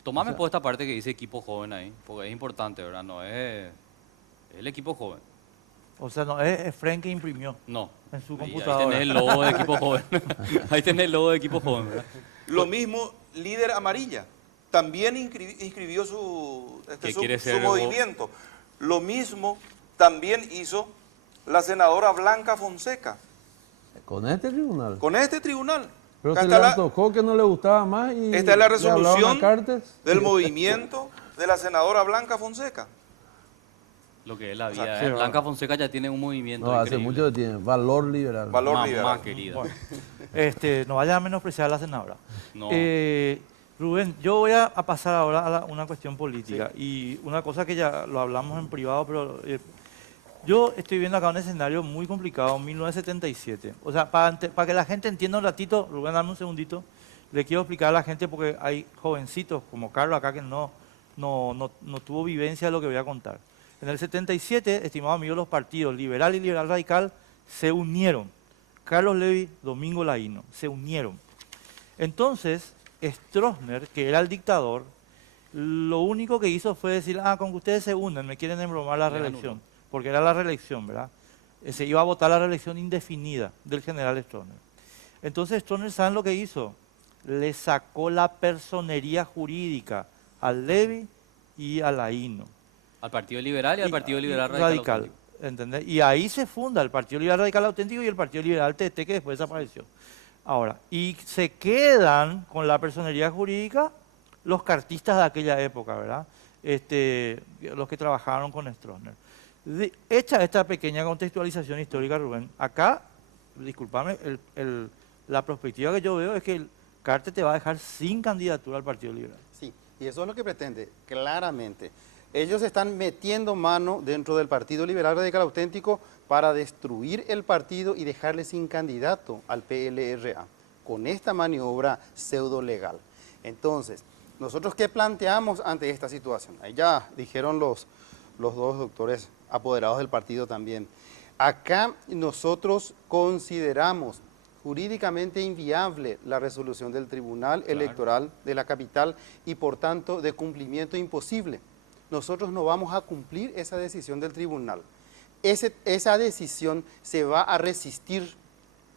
Tomame por esta parte que dice equipo joven ahí, porque es importante, ¿verdad? No es el equipo joven. O sea, no es Efren que imprimió. No. En su Ahí computadora. tenés el logo de equipo joven. Ahí tenés el logo de equipo joven, ¿verdad? Lo mismo Líder Amarilla. También inscribió su movimiento. Lo mismo también hizo la senadora Blanca Fonseca. ¿Con este tribunal? Con este tribunal. Pero se le antojó que no le gustaba más y... Esta es la resolución del movimiento de la senadora Blanca Fonseca. Lo que es la vida. Blanca Fonseca ya tiene un movimiento increíble. Hace mucho que tiene. Valor liberal. Valor liberal. Mamá querida. Bueno, no vaya a menospreciar a la senadora. No. Rubén, yo voy a pasar ahora a una cuestión política. Y una cosa que ya lo hablamos en privado, pero... yo estoy viendo acá un escenario muy complicado, en 1977. O sea, para que la gente entienda un ratito, Rubén, dame un segundito, le quiero explicar a la gente porque hay jovencitos como Carlos acá que no tuvo vivencia de lo que voy a contar. En el 77, estimados amigos, los partidos liberal y liberal radical se unieron. Carlos Levy, Domingo Laíno, se unieron. Entonces, Stroessner, que era el dictador, lo único que hizo fue decir, con que ustedes se unen, me quieren embromar la reelección. Porque era la reelección, ¿verdad? Se iba a votar la reelección indefinida del general Stroessner. Entonces Stroessner, ¿saben lo que hizo? Le sacó la personería jurídica al Levy y a Laíno. Al Partido Liberal y al Partido Liberal Radical. ¿Entendés? Y ahí se funda el Partido Liberal Radical Auténtico y el Partido Liberal TT, que después desapareció. Ahora, y se quedan con la personería jurídica los cartistas de aquella época, ¿verdad? Los que trabajaron con Stroessner. Hecha esta pequeña contextualización histórica, Rubén, acá, discúlpame, la perspectiva que yo veo es que Cartes te va a dejar sin candidatura al Partido Liberal. Sí, y eso es lo que pretende, claramente. Ellos están metiendo mano dentro del Partido Liberal Radical Auténtico para destruir el partido y dejarle sin candidato al PLRA, con esta maniobra pseudo legal. Entonces, ¿nosotros qué planteamos ante esta situación? Ahí ya dijeron los dos doctores apoderados del partido también. Acá nosotros consideramos jurídicamente inviable la resolución del Tribunal Electoral de la capital y por tanto de cumplimiento imposible. Nosotros no vamos a cumplir esa decisión del tribunal. Esa decisión se va a resistir,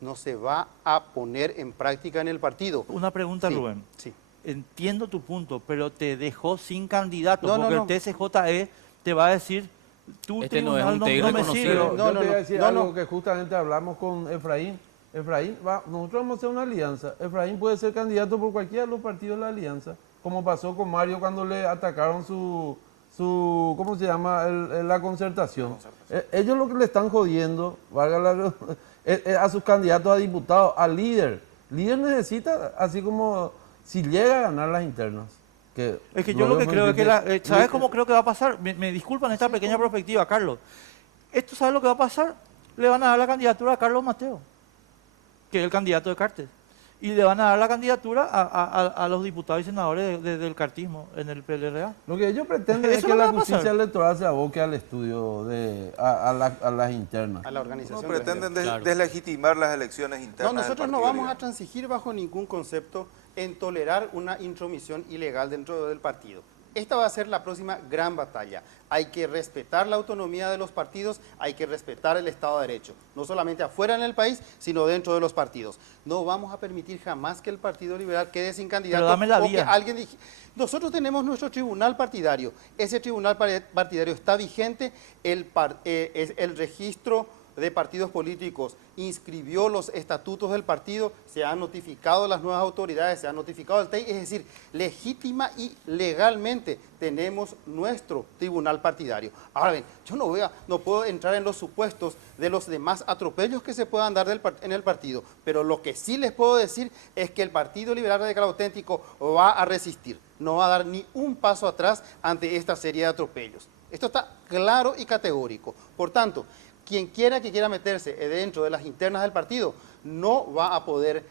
no se va a poner en práctica en el partido. Una pregunta, Sí, Rubén. sí. Entiendo tu punto, pero te dejó sin candidato, No, porque no, el TSJE te va a decir, tu Este no es tribunal un no, TI no me reconocido. sirve. Yo te voy a decir algo no. que justamente hablamos con Efraín. Efraín, nosotros vamos a hacer una alianza. Efraín puede ser candidato por cualquiera de los partidos de la alianza, como pasó con Mario cuando le atacaron su ¿cómo se llama? La concertación. Ellos lo que le están jodiendo, a sus candidatos a diputados, al líder. Líder necesita, así como si llega a ganar las internas. Es que yo lo que creo es que, ¿sabes cómo creo que va a pasar? Me disculpan esta pequeña perspectiva, Carlos. Esto, ¿sabes lo que va a pasar? Le van a dar la candidatura a Carlos Mateo, que es el candidato de Cartes. Y le van a dar la candidatura a los diputados y senadores del cartismo en el PLRA. Lo que ellos pretenden es Eso que no la va a pasar. justicia electoral se aboque al estudio, a las internas. A la organización. No de las pretenden elecciones. deslegitimar las elecciones internas. No, nosotros del no Partido vamos a Liberal. transigir bajo ningún concepto en tolerar una intromisión ilegal dentro del partido. Esta va a ser la próxima gran batalla. Hay que respetar la autonomía de los partidos, hay que respetar el Estado de Derecho, no solamente afuera en el país, sino dentro de los partidos. No vamos a permitir jamás que el Partido Liberal quede sin candidato. Pero dame la o vía. que alguien dije, nosotros tenemos nuestro tribunal partidario. Ese tribunal partidario está vigente, el registro de partidos políticos inscribió los estatutos del partido, se han notificado las nuevas autoridades, se ha notificado el TEI, es decir, legítima y legalmente tenemos nuestro tribunal partidario. Ahora bien, yo no puedo entrar en los supuestos de los demás atropellos que se puedan dar en el partido, pero lo que sí les puedo decir es que el Partido Liberal Radical Auténtico va a resistir, no va a dar ni un paso atrás ante esta serie de atropellos. Esto está claro y categórico. Por tanto, quien quiera meterse dentro de las internas del partido no va a poder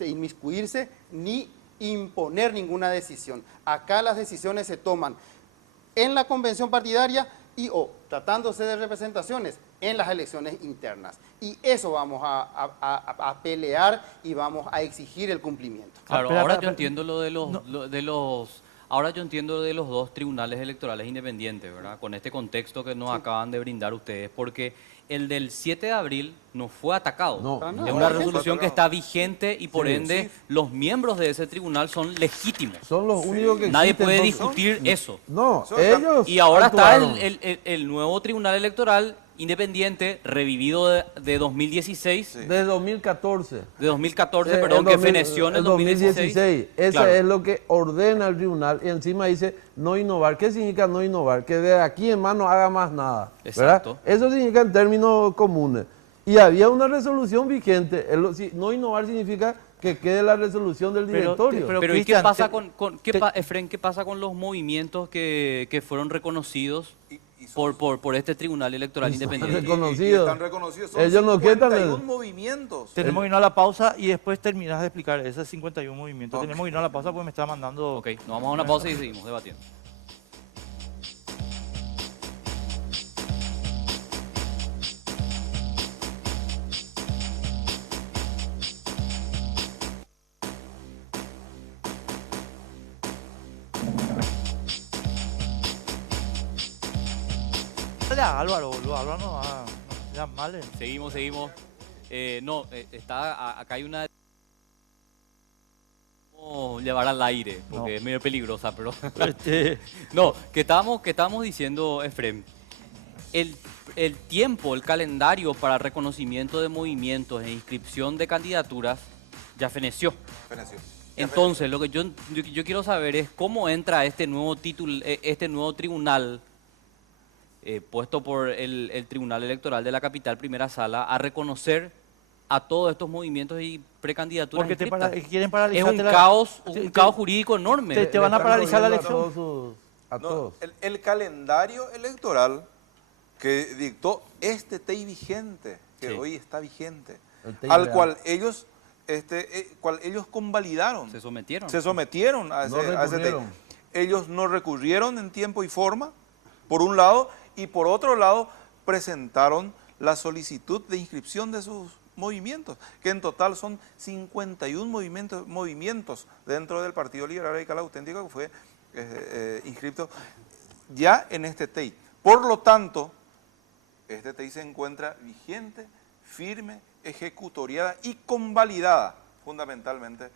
inmiscuirse ni imponer ninguna decisión. Acá las decisiones se toman en la convención partidaria o tratándose de representaciones en las elecciones internas. Y eso vamos a pelear y vamos a exigir el cumplimiento. Claro, Espera, ahora espera, yo entiendo ahora yo entiendo de los dos tribunales electorales independientes, ¿verdad? Con este contexto que nos acaban de brindar ustedes, porque el del 7 de abril no fue atacado. No, es una resolución que está vigente y por ende los miembros de ese tribunal son legítimos. Son los únicos que Nadie existen, puede son- discutir eso. No, Son- ellos Y ahora está actuaron. el nuevo tribunal electoral independiente, revivido de 2016, De 2014. de 2014, El perdón, que 2000, feneció en el el 2016. Eso Claro. es lo que ordena el tribunal y encima dice no innovar. ¿Qué significa no innovar? Que de aquí en más no haga más nada. ¿verdad? Exacto. Eso significa en términos comunes. Y había una resolución vigente. No innovar significa que quede la resolución del directorio. pero Pero ¿y qué Cristian, pasa te- Efren, qué pasa con los movimientos que fueron reconocidos Y son- por este tribunal electoral Y son independiente? reconocidos. están reconocidos. Son Ellos no quitan 51 movimientos. Tenemos que irnos a la pausa y después terminas de explicar esos 51 movimientos. Ok. Tenemos que irnos a la pausa porque me está mandando... Ok, nos vamos a una pausa y seguimos debatiendo. Dale a Álvaro, boludo. Álvaro no va ya mal. Seguimos. Acá hay una... ¿Cómo llevar al aire? Porque No. es medio peligrosa, pero... Este, No, que estábamos diciendo, Efrem, el tiempo, el calendario para reconocimiento de movimientos e inscripción de candidaturas ya feneció. Feneció. Entonces, lo que yo quiero saber es cómo entra este nuevo tribunal puesto por el Tribunal Electoral de la Capital Primera Sala a reconocer a todos estos movimientos y precandidaturas Porque inscriptas. quieren Es paralizarte un caos jurídico enorme. te van a paralizar la elección. A No, todos. el calendario electoral que dictó este TEI vigente, que Sí. hoy está vigente, El TEI al real. cual ellos convalidaron, Se sometieron. se sometieron a No ese TEI. recurrieron. Ellos no recurrieron en tiempo y forma, por un lado, y por otro lado presentaron la solicitud de inscripción de sus movimientos, que en total son 51 movimientos dentro del Partido Liberal Radical Auténtico que fue inscrito ya en este TEI. Por lo tanto, este TEI se encuentra vigente, firme, ejecutoriada y convalidada fundamentalmente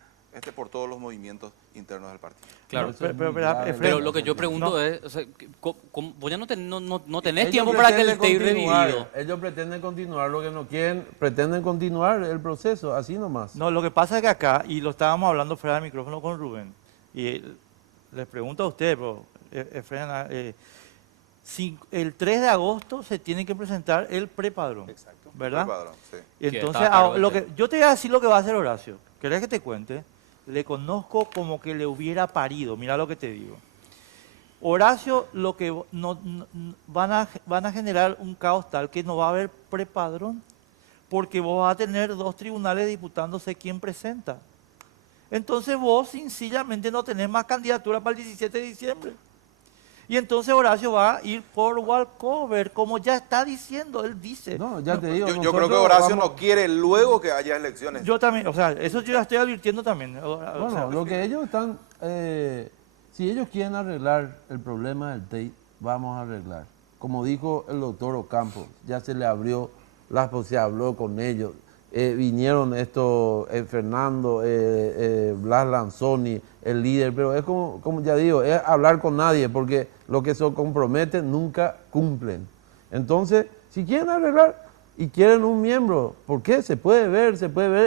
por todos los movimientos internos del partido. Claro. Eso es muy pero, grave. Pero lo que yo pregunto es, o sea, vos ya no tenés Ellos tiempo para que el pretenden TEI continuar, revivido. Ellos pretenden continuar lo que no quieren, pretenden continuar el proceso, así nomás. No, lo que pasa es que acá, y lo estábamos hablando fuera del micrófono con Rubén, y les pregunto a ustedes, pero, el 3 de agosto se tiene que presentar el prepadrón. Exacto. ¿Verdad? Padrón, sí. Y Que entonces, está a cargo del lo que, TEI. yo te voy a decir lo que va a hacer Horacio. ¿Querés que te cuente? Le conozco como que le hubiera parido. Mira lo que te digo. Horacio, lo que van a generar un caos tal que no va a haber prepadrón, porque vos vas a tener 2 tribunales disputándose quién presenta. Entonces vos sencillamente no tenés más candidatura para el 17 de diciembre. Y entonces Horacio va a ir por walkover, como ya está diciendo, él dice. No, ya te digo. Yo creo que nosotros Horacio vamos- no quiere luego que haya elecciones. Yo también, o sea, eso yo ya estoy advirtiendo también. Bueno, lo que ellos están, si ellos quieren arreglar el problema del TEI, vamos a arreglar. Como dijo el doctor Ocampo, ya se le abrió se habló con ellos. Vinieron Fernando, Blas Lanzoni, el líder, pero es como ya digo, es hablar con nadie, porque lo que se comprometen nunca cumplen. Entonces, si quieren arreglar y quieren un miembro, ¿por qué? Se puede ver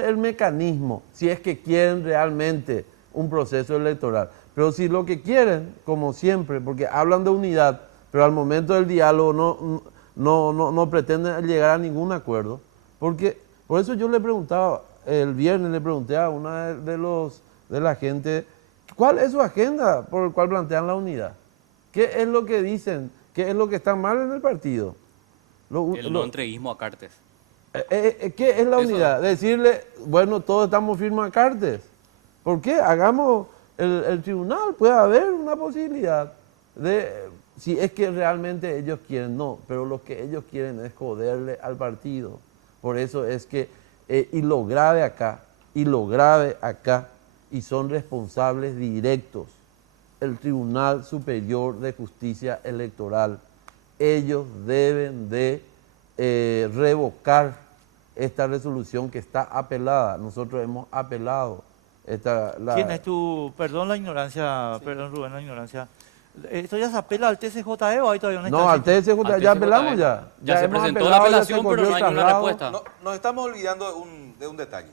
el mecanismo, si es que quieren realmente un proceso electoral. Pero si lo que quieren, como siempre, porque hablan de unidad, pero al momento del diálogo no pretenden llegar a ningún acuerdo, porque por eso yo le preguntaba, el viernes le pregunté a una de la gente, ¿cuál es su agenda por el cual plantean la unidad? ¿Qué es lo que dicen? ¿Qué es lo que está mal en el partido? El no entreguismo a Cartes. ¿Qué es la Eso. unidad? Decirle, bueno, todos estamos firmes a Cartes. ¿Por qué? Hagamos el tribunal, puede haber una posibilidad de, si es que realmente ellos quieren, no, pero lo que ellos quieren es joderle al partido. Por eso es que, y lo grave acá, y son responsables directos, el Tribunal Superior de Justicia Electoral. Ellos deben de revocar esta resolución que está apelada. Nosotros hemos apelado. ¿Quién es perdón la ignorancia, perdón Rubén, la ignorancia? ¿Esto ya se apela al TCJE o ahí todavía no está? No, al TSJ Al ya TSJ, apelamos ya. Ya se hemos presentó la apelado, ya se apelación, pero corrió no hay el ninguna traslado. respuesta. No, nos estamos olvidando de un detalle.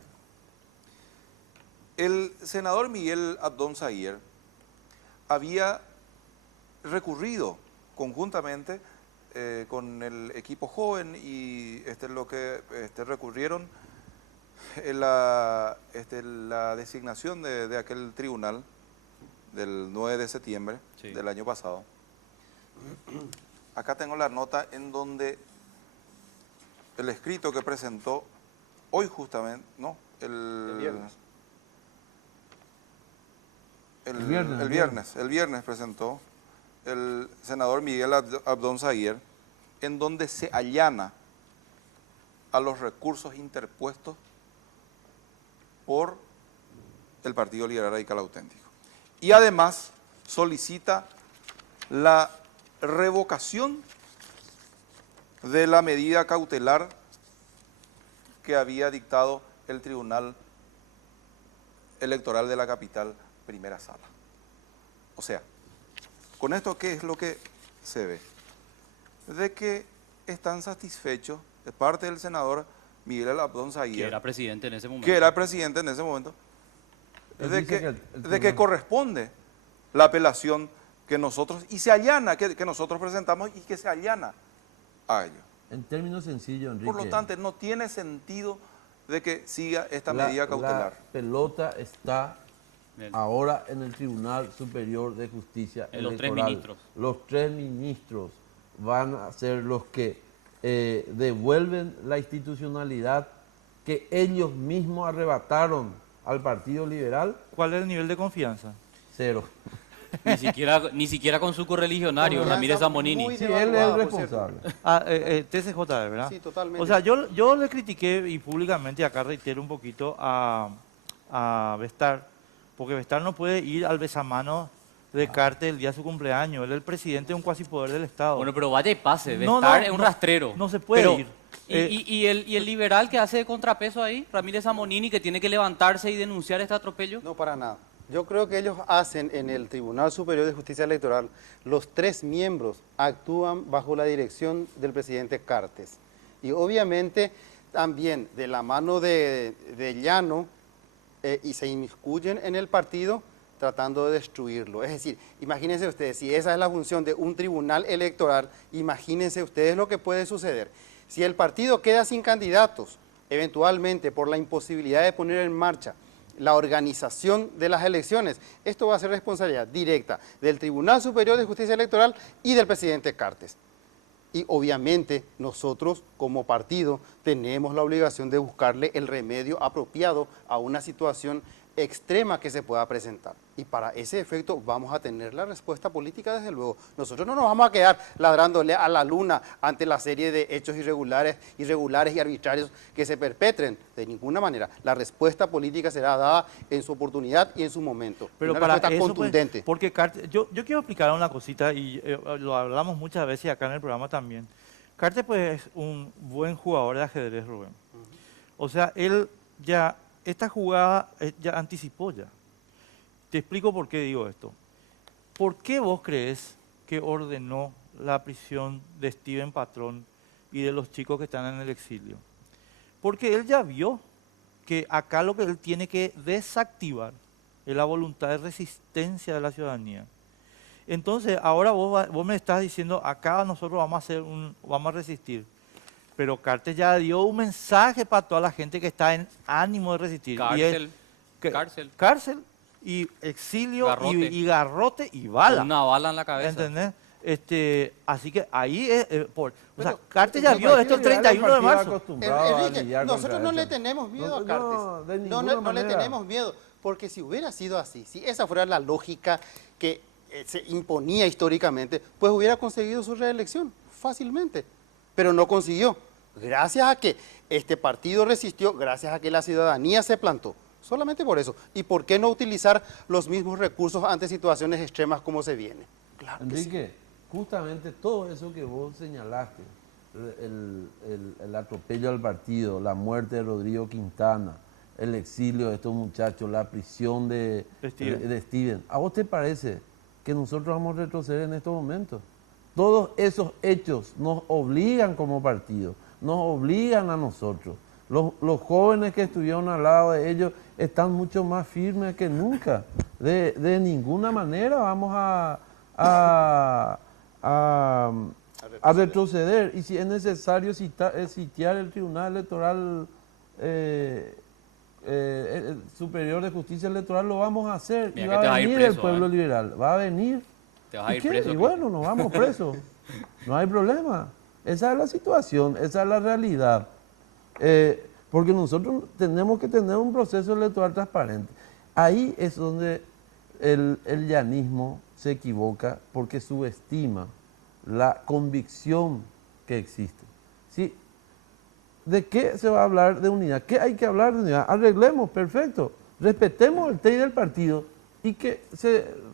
El senador Miguel Abdón Zaguier había recurrido conjuntamente con el equipo joven y lo que recurrieron la designación de aquel tribunal del 9 de septiembre Sí. del año pasado. Acá tengo la nota en donde el escrito que presentó hoy justamente, no, el viernes presentó el senador Miguel Abdón Zaguier, en donde se allana a los recursos interpuestos por el Partido Liberal Radical Auténtico. Y además solicita la revocación de la medida cautelar que había dictado el Tribunal Electoral de la Capital, Primera Sala. O sea, con esto, ¿qué es lo que se ve? De que están satisfechos de parte del senador Miguel Abdón Zaguier, Que era presidente en ese momento. Él de dice que, el de que tribunal- corresponde la apelación que nosotros, y se allana, que nosotros presentamos y que se allana a ellos. En términos sencillos, Enrique. Por lo tanto, no tiene sentido de que siga esta La- medida cautelar. La pelota está Bien. ahora en el Tribunal Superior de Justicia En los tres Electoral. ministros. Los 3 ministros van a ser los que devuelven la institucionalidad que ellos mismos arrebataron al Partido Liberal. ¿Cuál es el nivel de confianza? 0. Ni siquiera con su correligionario, Confianza Ramírez Zambonini. muy Sí, él es el devaluada, por cierto. responsable. TCJ, ¿verdad? Sí, totalmente. O sea, yo le critiqué y públicamente, acá reitero un poquito, a Vestar, porque Vestar no puede ir al besamano de Cartes el día de su cumpleaños. Él es el presidente de un cuasipoder del Estado. Bueno, pero vaya y pase, No, Vestar no, es un no, rastrero. no se puede Pero, ir. ¿Y el liberal que hace de contrapeso ahí, Ramírez Zambonini, que tiene que levantarse y denunciar este atropello? No, para nada. Yo creo que ellos hacen en el Tribunal Superior de Justicia Electoral, los 3 miembros actúan bajo la dirección del presidente Cartes. Y obviamente también de la mano de Llano y se inmiscuyen en el partido tratando de destruirlo. Es decir, imagínense ustedes, si esa es la función de un tribunal electoral, imagínense ustedes lo que puede suceder. Si el partido queda sin candidatos, eventualmente por la imposibilidad de poner en marcha la organización de las elecciones, esto va a ser responsabilidad directa del Tribunal Superior de Justicia Electoral y del presidente Cartes. Y obviamente nosotros como partido tenemos la obligación de buscarle el remedio apropiado a una situación extrema que se pueda presentar. Y para ese efecto vamos a tener la respuesta política, desde luego. Nosotros no nos vamos a quedar ladrándole a la luna ante la serie de hechos irregulares y arbitrarios que se perpetren. De ninguna manera. La respuesta política será dada en su oportunidad y en su momento. Pero una para respuesta eso, contundente. pues, porque Cartes, yo quiero explicar una cosita y lo hablamos muchas veces acá en el programa también. Cartes pues es un buen jugador de ajedrez, Rubén. O sea, él ya, esta jugada ya anticipó ya. Te explico por qué digo esto. ¿Por qué vos crees que ordenó la prisión de Steven Patrón y de los chicos que están en el exilio? Porque él ya vio que acá lo que él tiene que desactivar es la voluntad de resistencia de la ciudadanía. Entonces, ahora vos me estás diciendo, acá nosotros vamos a resistir. Pero Cartes ya dio un mensaje para toda la gente que está en ánimo de resistir. Cárcel, Cárcel y exilio Garrote. y garrote y bala. Una bala en la cabeza. ¿Entendés? Así que ahí o sea, Pero, Cartes ya vio esto el 31 de marzo. Enrique, nosotros no le tenemos miedo a Cartes. de No ninguna le manera. tenemos miedo, porque si hubiera sido así, si esa fuera la lógica que se imponía históricamente, pues hubiera conseguido su reelección fácilmente, pero no consiguió. Gracias a que este partido resistió, gracias a que la ciudadanía se plantó. Solamente por eso. ¿Y por qué no utilizar los mismos recursos ante situaciones extremas como se viene? Claro que sí. Enrique, justamente todo eso que vos señalaste, el atropello al partido, la muerte de Rodrigo Quintana, el exilio de estos muchachos, la prisión de Steven, ¿a vos te parece que nosotros vamos a retroceder en estos momentos? Todos esos hechos nos obligan como partido, nos obligan a nosotros. Los jóvenes que estuvieron al lado de ellos están mucho más firmes que nunca. De ninguna manera vamos a retroceder. Y si es necesario sitiar el Tribunal Electoral el Superior de Justicia Electoral, lo vamos a hacer. Mira Y que va te a vas a ir venir el preso, pueblo liberal, va a venir. Te vas a ¿Y ir qué? preso. Y Cristian. bueno, nos vamos presos. No hay problema. Esa es la situación, esa es la realidad. Porque nosotros tenemos que tener un proceso electoral transparente. Ahí es donde el llanismo se equivoca, porque subestima la convicción que existe. ¿Sí? ¿De qué se va a hablar de unidad? ¿Qué hay que hablar de unidad? Arreglemos, perfecto. Respetemos el TEI del partido y que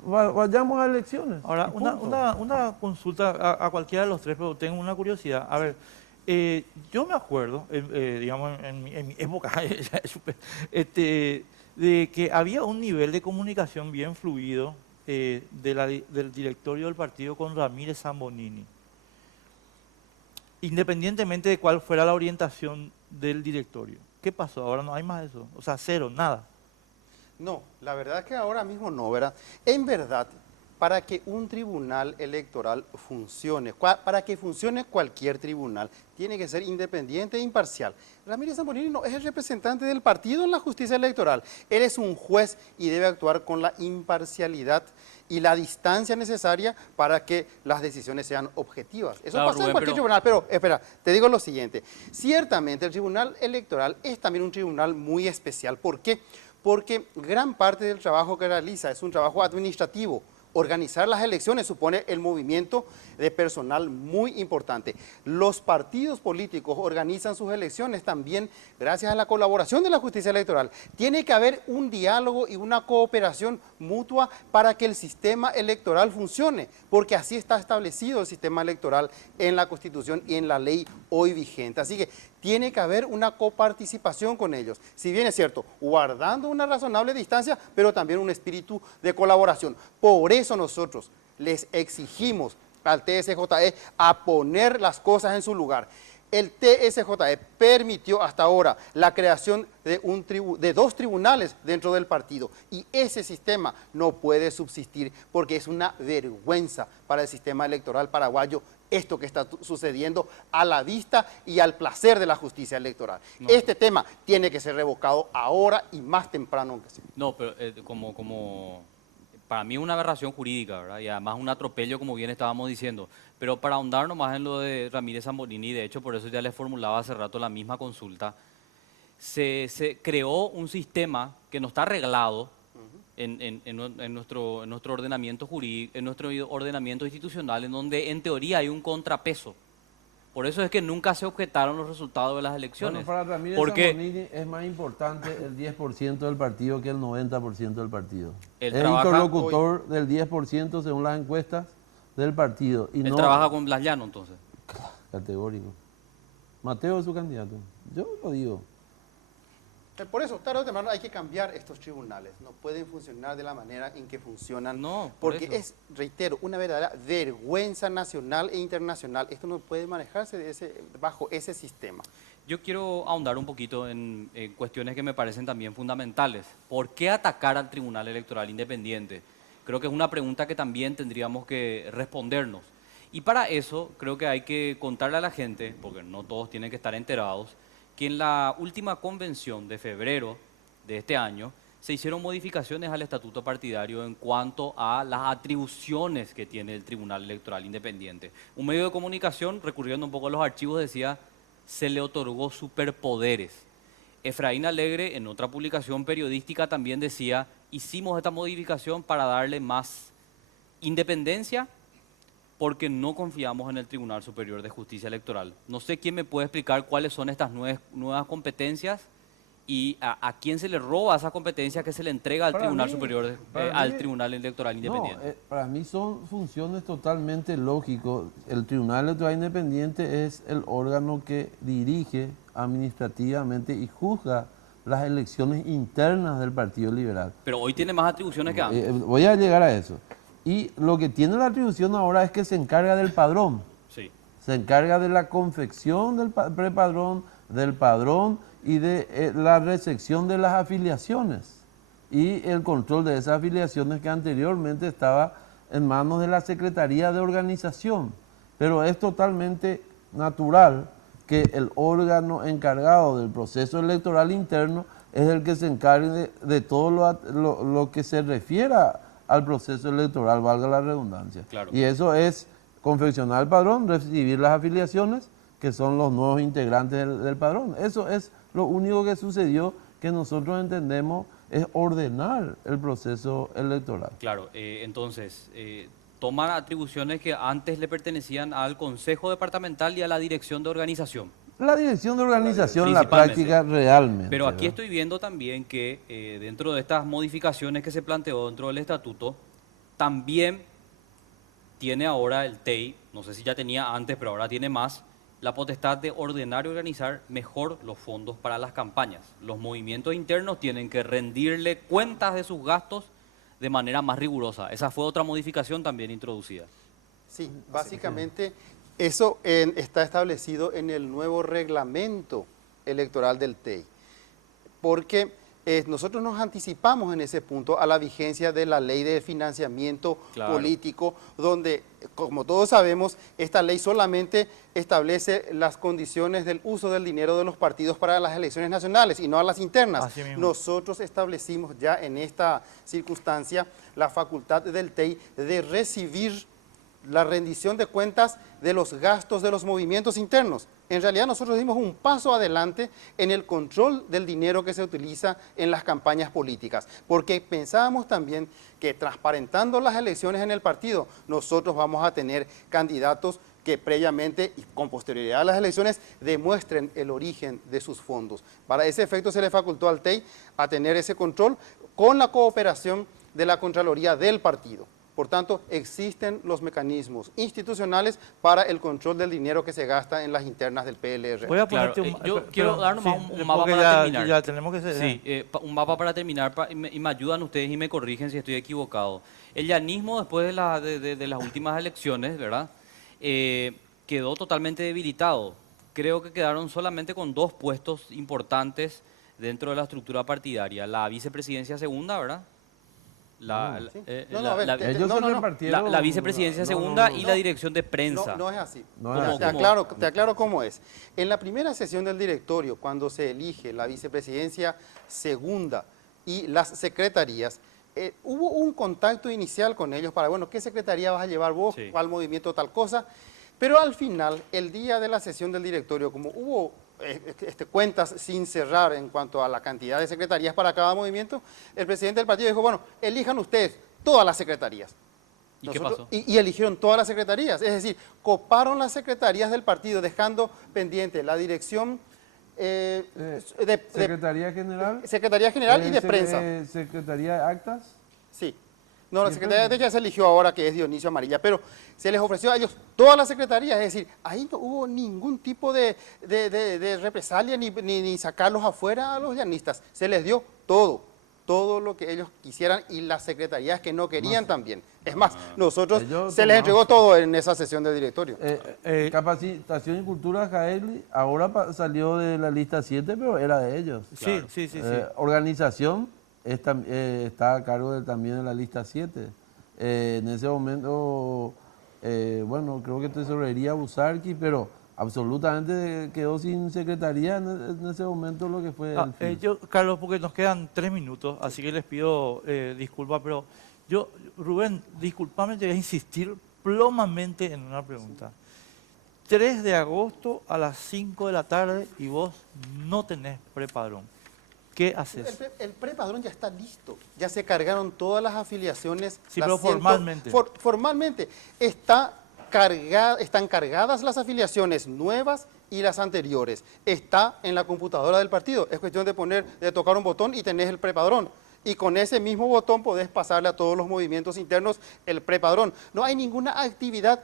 vayamos a elecciones. Ahora, Y punto. una consulta a cualquiera de los tres, pero tengo una curiosidad. A ver, yo me acuerdo, digamos, en mi época, de que había un nivel de comunicación bien fluido del directorio del partido con Ramírez Zambonini. Independientemente de cuál fuera la orientación del directorio. ¿Qué pasó? Ahora no hay más eso. O sea, cero, nada. No, la verdad es que ahora mismo no, ¿verdad? En verdad, para que un tribunal electoral funcione, para que funcione cualquier tribunal, tiene que ser independiente e imparcial. Ramírez Zamborini no es el representante del partido en la justicia electoral. Él es un juez y debe actuar con la imparcialidad y la distancia necesaria para que las decisiones sean objetivas. Eso Claro, pasa Rubén, en cualquier tribunal, pero espera, te digo lo siguiente. Ciertamente el tribunal electoral es también un tribunal muy especial. ¿Por qué? Porque gran parte del trabajo que realiza es un trabajo administrativo. Organizar las elecciones supone el movimiento de personal muy importante. Los partidos políticos organizan sus elecciones también gracias a la colaboración de la justicia electoral. Tiene que haber un diálogo y una cooperación mutua para que el sistema electoral funcione, porque así está establecido el sistema electoral en la Constitución y en la ley hoy vigente. Así que tiene que haber una coparticipación con ellos. Si bien es cierto, guardando una razonable distancia, pero también un espíritu de colaboración. Por eso nosotros les exigimos al TSJE a poner las cosas en su lugar. El TSJE permitió hasta ahora la creación de dos tribunales dentro del partido y ese sistema no puede subsistir porque es una vergüenza para el sistema electoral paraguayo esto que está sucediendo a la vista y al placer de la justicia electoral. No. Este tema tiene que ser revocado ahora y más temprano que sea. No, pero para mí es una aberración jurídica, ¿verdad? Y además un atropello, como bien estábamos diciendo. Pero para ahondar nomás en lo de Ramírez Zamborini, de hecho por eso ya le formulaba hace rato la misma consulta, se creó un sistema que no está arreglado en nuestro ordenamiento jurídico, en nuestro ordenamiento institucional, en donde en teoría hay un contrapeso. Por eso es que nunca se objetaron los resultados de las elecciones. Bueno, para Ramírez Zamborini es más importante el 10% del partido que el 90% del partido. Es interlocutor del 10% según las encuestas del partido. Y él trabaja con Blas Llano, entonces. Categórico. Mateo es su candidato. Yo lo digo. Por eso, tarde o temprano hay que cambiar estos tribunales. No pueden funcionar de la manera en que funcionan. No, porque es, reitero, una verdadera vergüenza nacional e internacional. Esto no puede manejarse bajo ese sistema. Yo quiero ahondar un poquito en cuestiones que me parecen también fundamentales. ¿Por qué atacar al Tribunal Electoral Independiente? Creo que es una pregunta que también tendríamos que respondernos. Y para eso creo que hay que contarle a la gente, porque no todos tienen que estar enterados, que en la última convención de febrero de este año se hicieron modificaciones al estatuto partidario en cuanto a las atribuciones que tiene el Tribunal Electoral Independiente. Un medio de comunicación, recurriendo un poco a los archivos, decía, se le otorgó superpoderes. Efraín Alegre, en otra publicación periodística, también decía, hicimos esta modificación para darle más independencia porque no confiamos en el Tribunal Superior de Justicia Electoral. No sé quién me puede explicar cuáles son estas nuevas competencias y a quién se le roba esa competencia que se le entrega al Tribunal Superior, al Tribunal Electoral Independiente. No, para mí son funciones totalmente lógicas. El Tribunal Electoral Independiente es el órgano que dirige administrativamente y juzga las elecciones internas del Partido Liberal. Pero hoy tiene más atribuciones que antes. Voy a llegar a eso. Y lo que tiene la atribución ahora es que se encarga del padrón. Sí. Se encarga de la confección del prepadrón, del padrón y de la recepción de las afiliaciones. Y el control de esas afiliaciones que anteriormente estaba en manos de la Secretaría de Organización. Pero es totalmente natural que el órgano encargado del proceso electoral interno es el que se encargue de todo lo que se refiera al proceso electoral, valga la redundancia. Claro. Y eso es confeccionar el padrón, recibir las afiliaciones, que son los nuevos integrantes del padrón. Eso es lo único que sucedió, que nosotros entendemos es ordenar el proceso electoral. Claro, entonces, tomar atribuciones que antes le pertenecían al Consejo Departamental y a la Dirección de Organización. La dirección de organización, la práctica realmente. Pero aquí estoy viendo también que dentro de estas modificaciones que se planteó dentro del estatuto, también tiene ahora el TEI, no sé si ya tenía antes, pero ahora tiene más, la potestad de ordenar y organizar mejor los fondos para las campañas. Los movimientos internos tienen que rendirle cuentas de sus gastos de manera más rigurosa. Esa fue otra modificación también introducida. Sí, básicamente eso está establecido en el nuevo reglamento electoral del TEI, porque nosotros nos anticipamos en ese punto a la vigencia de la ley de financiamiento Claro. político, donde, como todos sabemos, esta ley solamente establece las condiciones del uso del dinero de los partidos para las elecciones nacionales y no a las internas. Así mismo. Nosotros establecimos ya en esta circunstancia la facultad del TEI de recibir la rendición de cuentas de los gastos de los movimientos internos. En realidad nosotros dimos un paso adelante en el control del dinero que se utiliza en las campañas políticas, porque pensábamos también que transparentando las elecciones en el partido, nosotros vamos a tener candidatos que previamente y con posterioridad a las elecciones demuestren el origen de sus fondos. Para ese efecto se le facultó al TEI a tener ese control con la cooperación de la Contraloría del partido. Por tanto, existen los mecanismos institucionales para el control del dinero que se gasta en las internas del PLR. Voy a Claro, ponerte yo quiero dar nomás un mapa porque para ya, terminar. Ya tenemos que ser. Sí, un mapa para terminar y me ayudan ustedes y me corrigen si estoy equivocado. El llanismo después de las últimas elecciones, ¿verdad? Quedó totalmente debilitado. Creo que quedaron solamente con 2 puestos importantes dentro de la estructura partidaria. La vicepresidencia segunda, ¿verdad? La vicepresidencia segunda y la dirección de prensa. No es así. No es así. Te aclaro cómo es. En la primera sesión del directorio, cuando se elige la vicepresidencia segunda y las secretarías, hubo un contacto inicial con ellos para, bueno, ¿qué secretaría vas a llevar vos? Sí. ¿Cuál movimiento, tal cosa? Pero al final, el día de la sesión del directorio, como hubo cuentas sin cerrar en cuanto a la cantidad de secretarías para cada movimiento, el presidente del partido dijo, bueno, elijan ustedes todas las secretarías. ¿Y qué pasó? Y eligieron todas las secretarías, es decir, coparon las secretarías del partido, dejando pendiente la dirección Secretaría General. Secretaría General y de Prensa. Secretaría de Actas. Sí. No, la Secretaría de ya se eligió ahora, que es Dionisio Amarilla, pero se les ofreció a ellos todas las secretarías, es decir, ahí no hubo ningún tipo de represalia ni sacarlos afuera a los llanistas. Se les dio todo lo que ellos quisieran y las secretarías que no querían también. Es más, nosotros se les entregó todo en esa sesión del directorio. Capacitación y Cultura Jaeli ahora salió de la lista 7, pero era de ellos. Sí, sí. Organización está a cargo también de la lista 7. En ese momento, bueno, creo que tesorería Busarqui, pero absolutamente quedó sin secretaría en ese momento lo que fue el fin. Carlos, porque nos quedan 3 minutos, así que les pido disculpas, pero Rubén, discúlpame, te voy a insistir plomamente en una pregunta. 3 de agosto a las 5 de la tarde y vos no tenés prepadrón. ¿Qué haces? El prepadrón ya está listo, ya se cargaron todas las afiliaciones. Sí, pero formalmente. Formalmente están cargadas las afiliaciones nuevas y las anteriores. Está en la computadora del partido, es cuestión de tocar un botón y tenés el prepadrón. Y con ese mismo botón podés pasarle a todos los movimientos internos el prepadrón. No hay ninguna actividad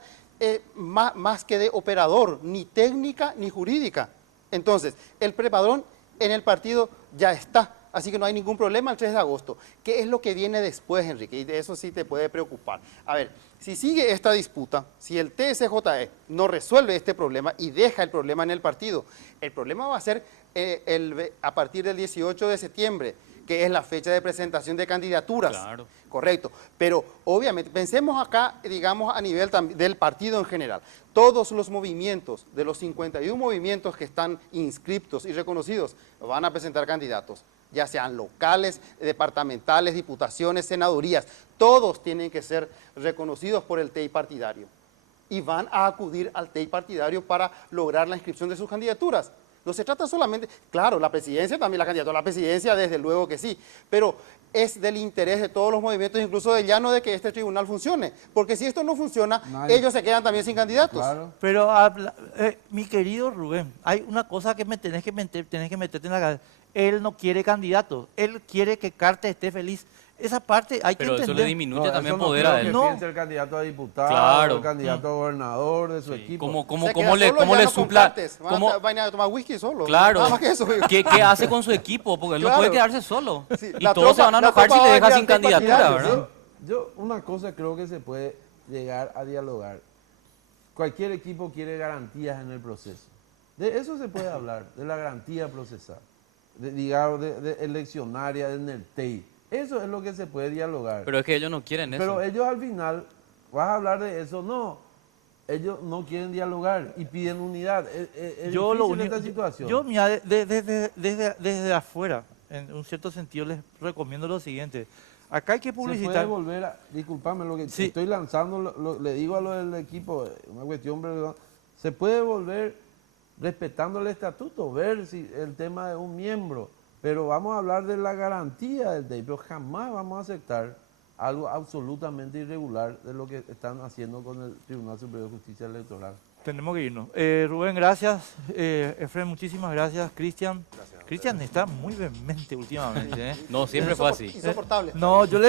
más que de operador, ni técnica ni jurídica. Entonces, el prepadrón en el partido ya está, así que no hay ningún problema el 3 de agosto. ¿Qué es lo que viene después, Enrique? Y de eso sí te puede preocupar. A ver, si sigue esta disputa, si el TSJE no resuelve este problema y deja el problema en el partido, el problema va a ser a partir del 18 de septiembre, que es la fecha de presentación de candidaturas. Claro. Correcto, pero obviamente, pensemos acá, digamos, a nivel del partido en general. Todos los movimientos, de los 51 movimientos que están inscriptos y reconocidos, van a presentar candidatos, ya sean locales, departamentales, diputaciones, senadurías. Todos tienen que ser reconocidos por el TEI partidario y van a acudir al TEI partidario para lograr la inscripción de sus candidaturas. No se trata solamente, claro, la presidencia también, la candidatura a la presidencia, desde luego que sí, pero es del interés de todos los movimientos, incluso de llano, de que este tribunal funcione. Porque si esto no funciona, ellos se quedan también sin candidatos. Claro. Pero, mi querido Rubén, hay una cosa que tenés que meterte en la cabeza. Él no quiere candidatos, él quiere que Cartes esté feliz. Esa parte hay que Pero entender. eso le disminuye también eso no poder creo a que él. No. piense el candidato a diputado, Claro. el candidato a gobernador de su Sí. equipo. ¿Cómo Se queda le solo cómo ya le no con supla? Cartes, cómo- van a tomar whisky solo. Claro. Nada más que eso. digo. ¿Qué hace con su equipo? Porque él no Claro. puede quedarse solo. Sí, Y la todos se tropa- van a la enojar si tropa le va a deja quedar sin candidatura, partidario, ¿verdad? Yo una cosa creo que se puede llegar a dialogar. Cualquier equipo quiere garantías en el proceso. De eso se puede hablar, de la garantía procesal. digamos, de eleccionaria en el TEI. Eso es lo que se puede dialogar. Pero es que ellos no quieren eso. Pero ellos al final, vas a hablar de eso, no. Ellos no quieren dialogar y piden unidad. Es Yo lo difícil único, esta situación. yo mira, desde afuera, en un cierto sentido les recomiendo lo siguiente. Acá hay que Se puede publicitar. volver a, disculpame, lo que Sí. estoy lanzando, le digo a lo del equipo, una cuestión breve, se puede volver respetando el estatuto, ver si el tema de un miembro, pero vamos a hablar de la garantía del TEI, pero jamás vamos a aceptar algo absolutamente irregular de lo que están haciendo con el Tribunal Superior de Justicia Electoral. Tenemos que irnos. Rubén, gracias. Efraín, muchísimas gracias. Cristian. Cristian está muy vehemente últimamente. ¿eh? No, siempre fue así. Insoportable. No, yo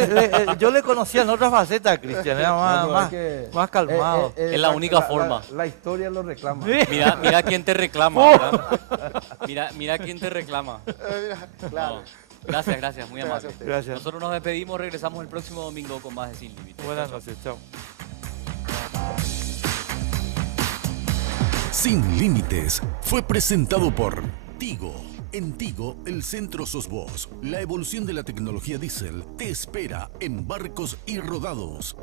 le conocía en otras facetas, Cristian. Era No, más, pero es que, más calmado. Es la única forma. La historia lo reclama. Mira quién te reclama, ¿verdad? Mira quién te reclama. Claro. No. Gracias, muy amable. Gracias. Nosotros nos despedimos, regresamos el próximo domingo con más de Sin Límites. Buenas noches, chao. Sin Límites fue presentado por Tigo. En Tigo, el centro sos vos. La evolución de la tecnología diésel te espera en Barcos y Rodados.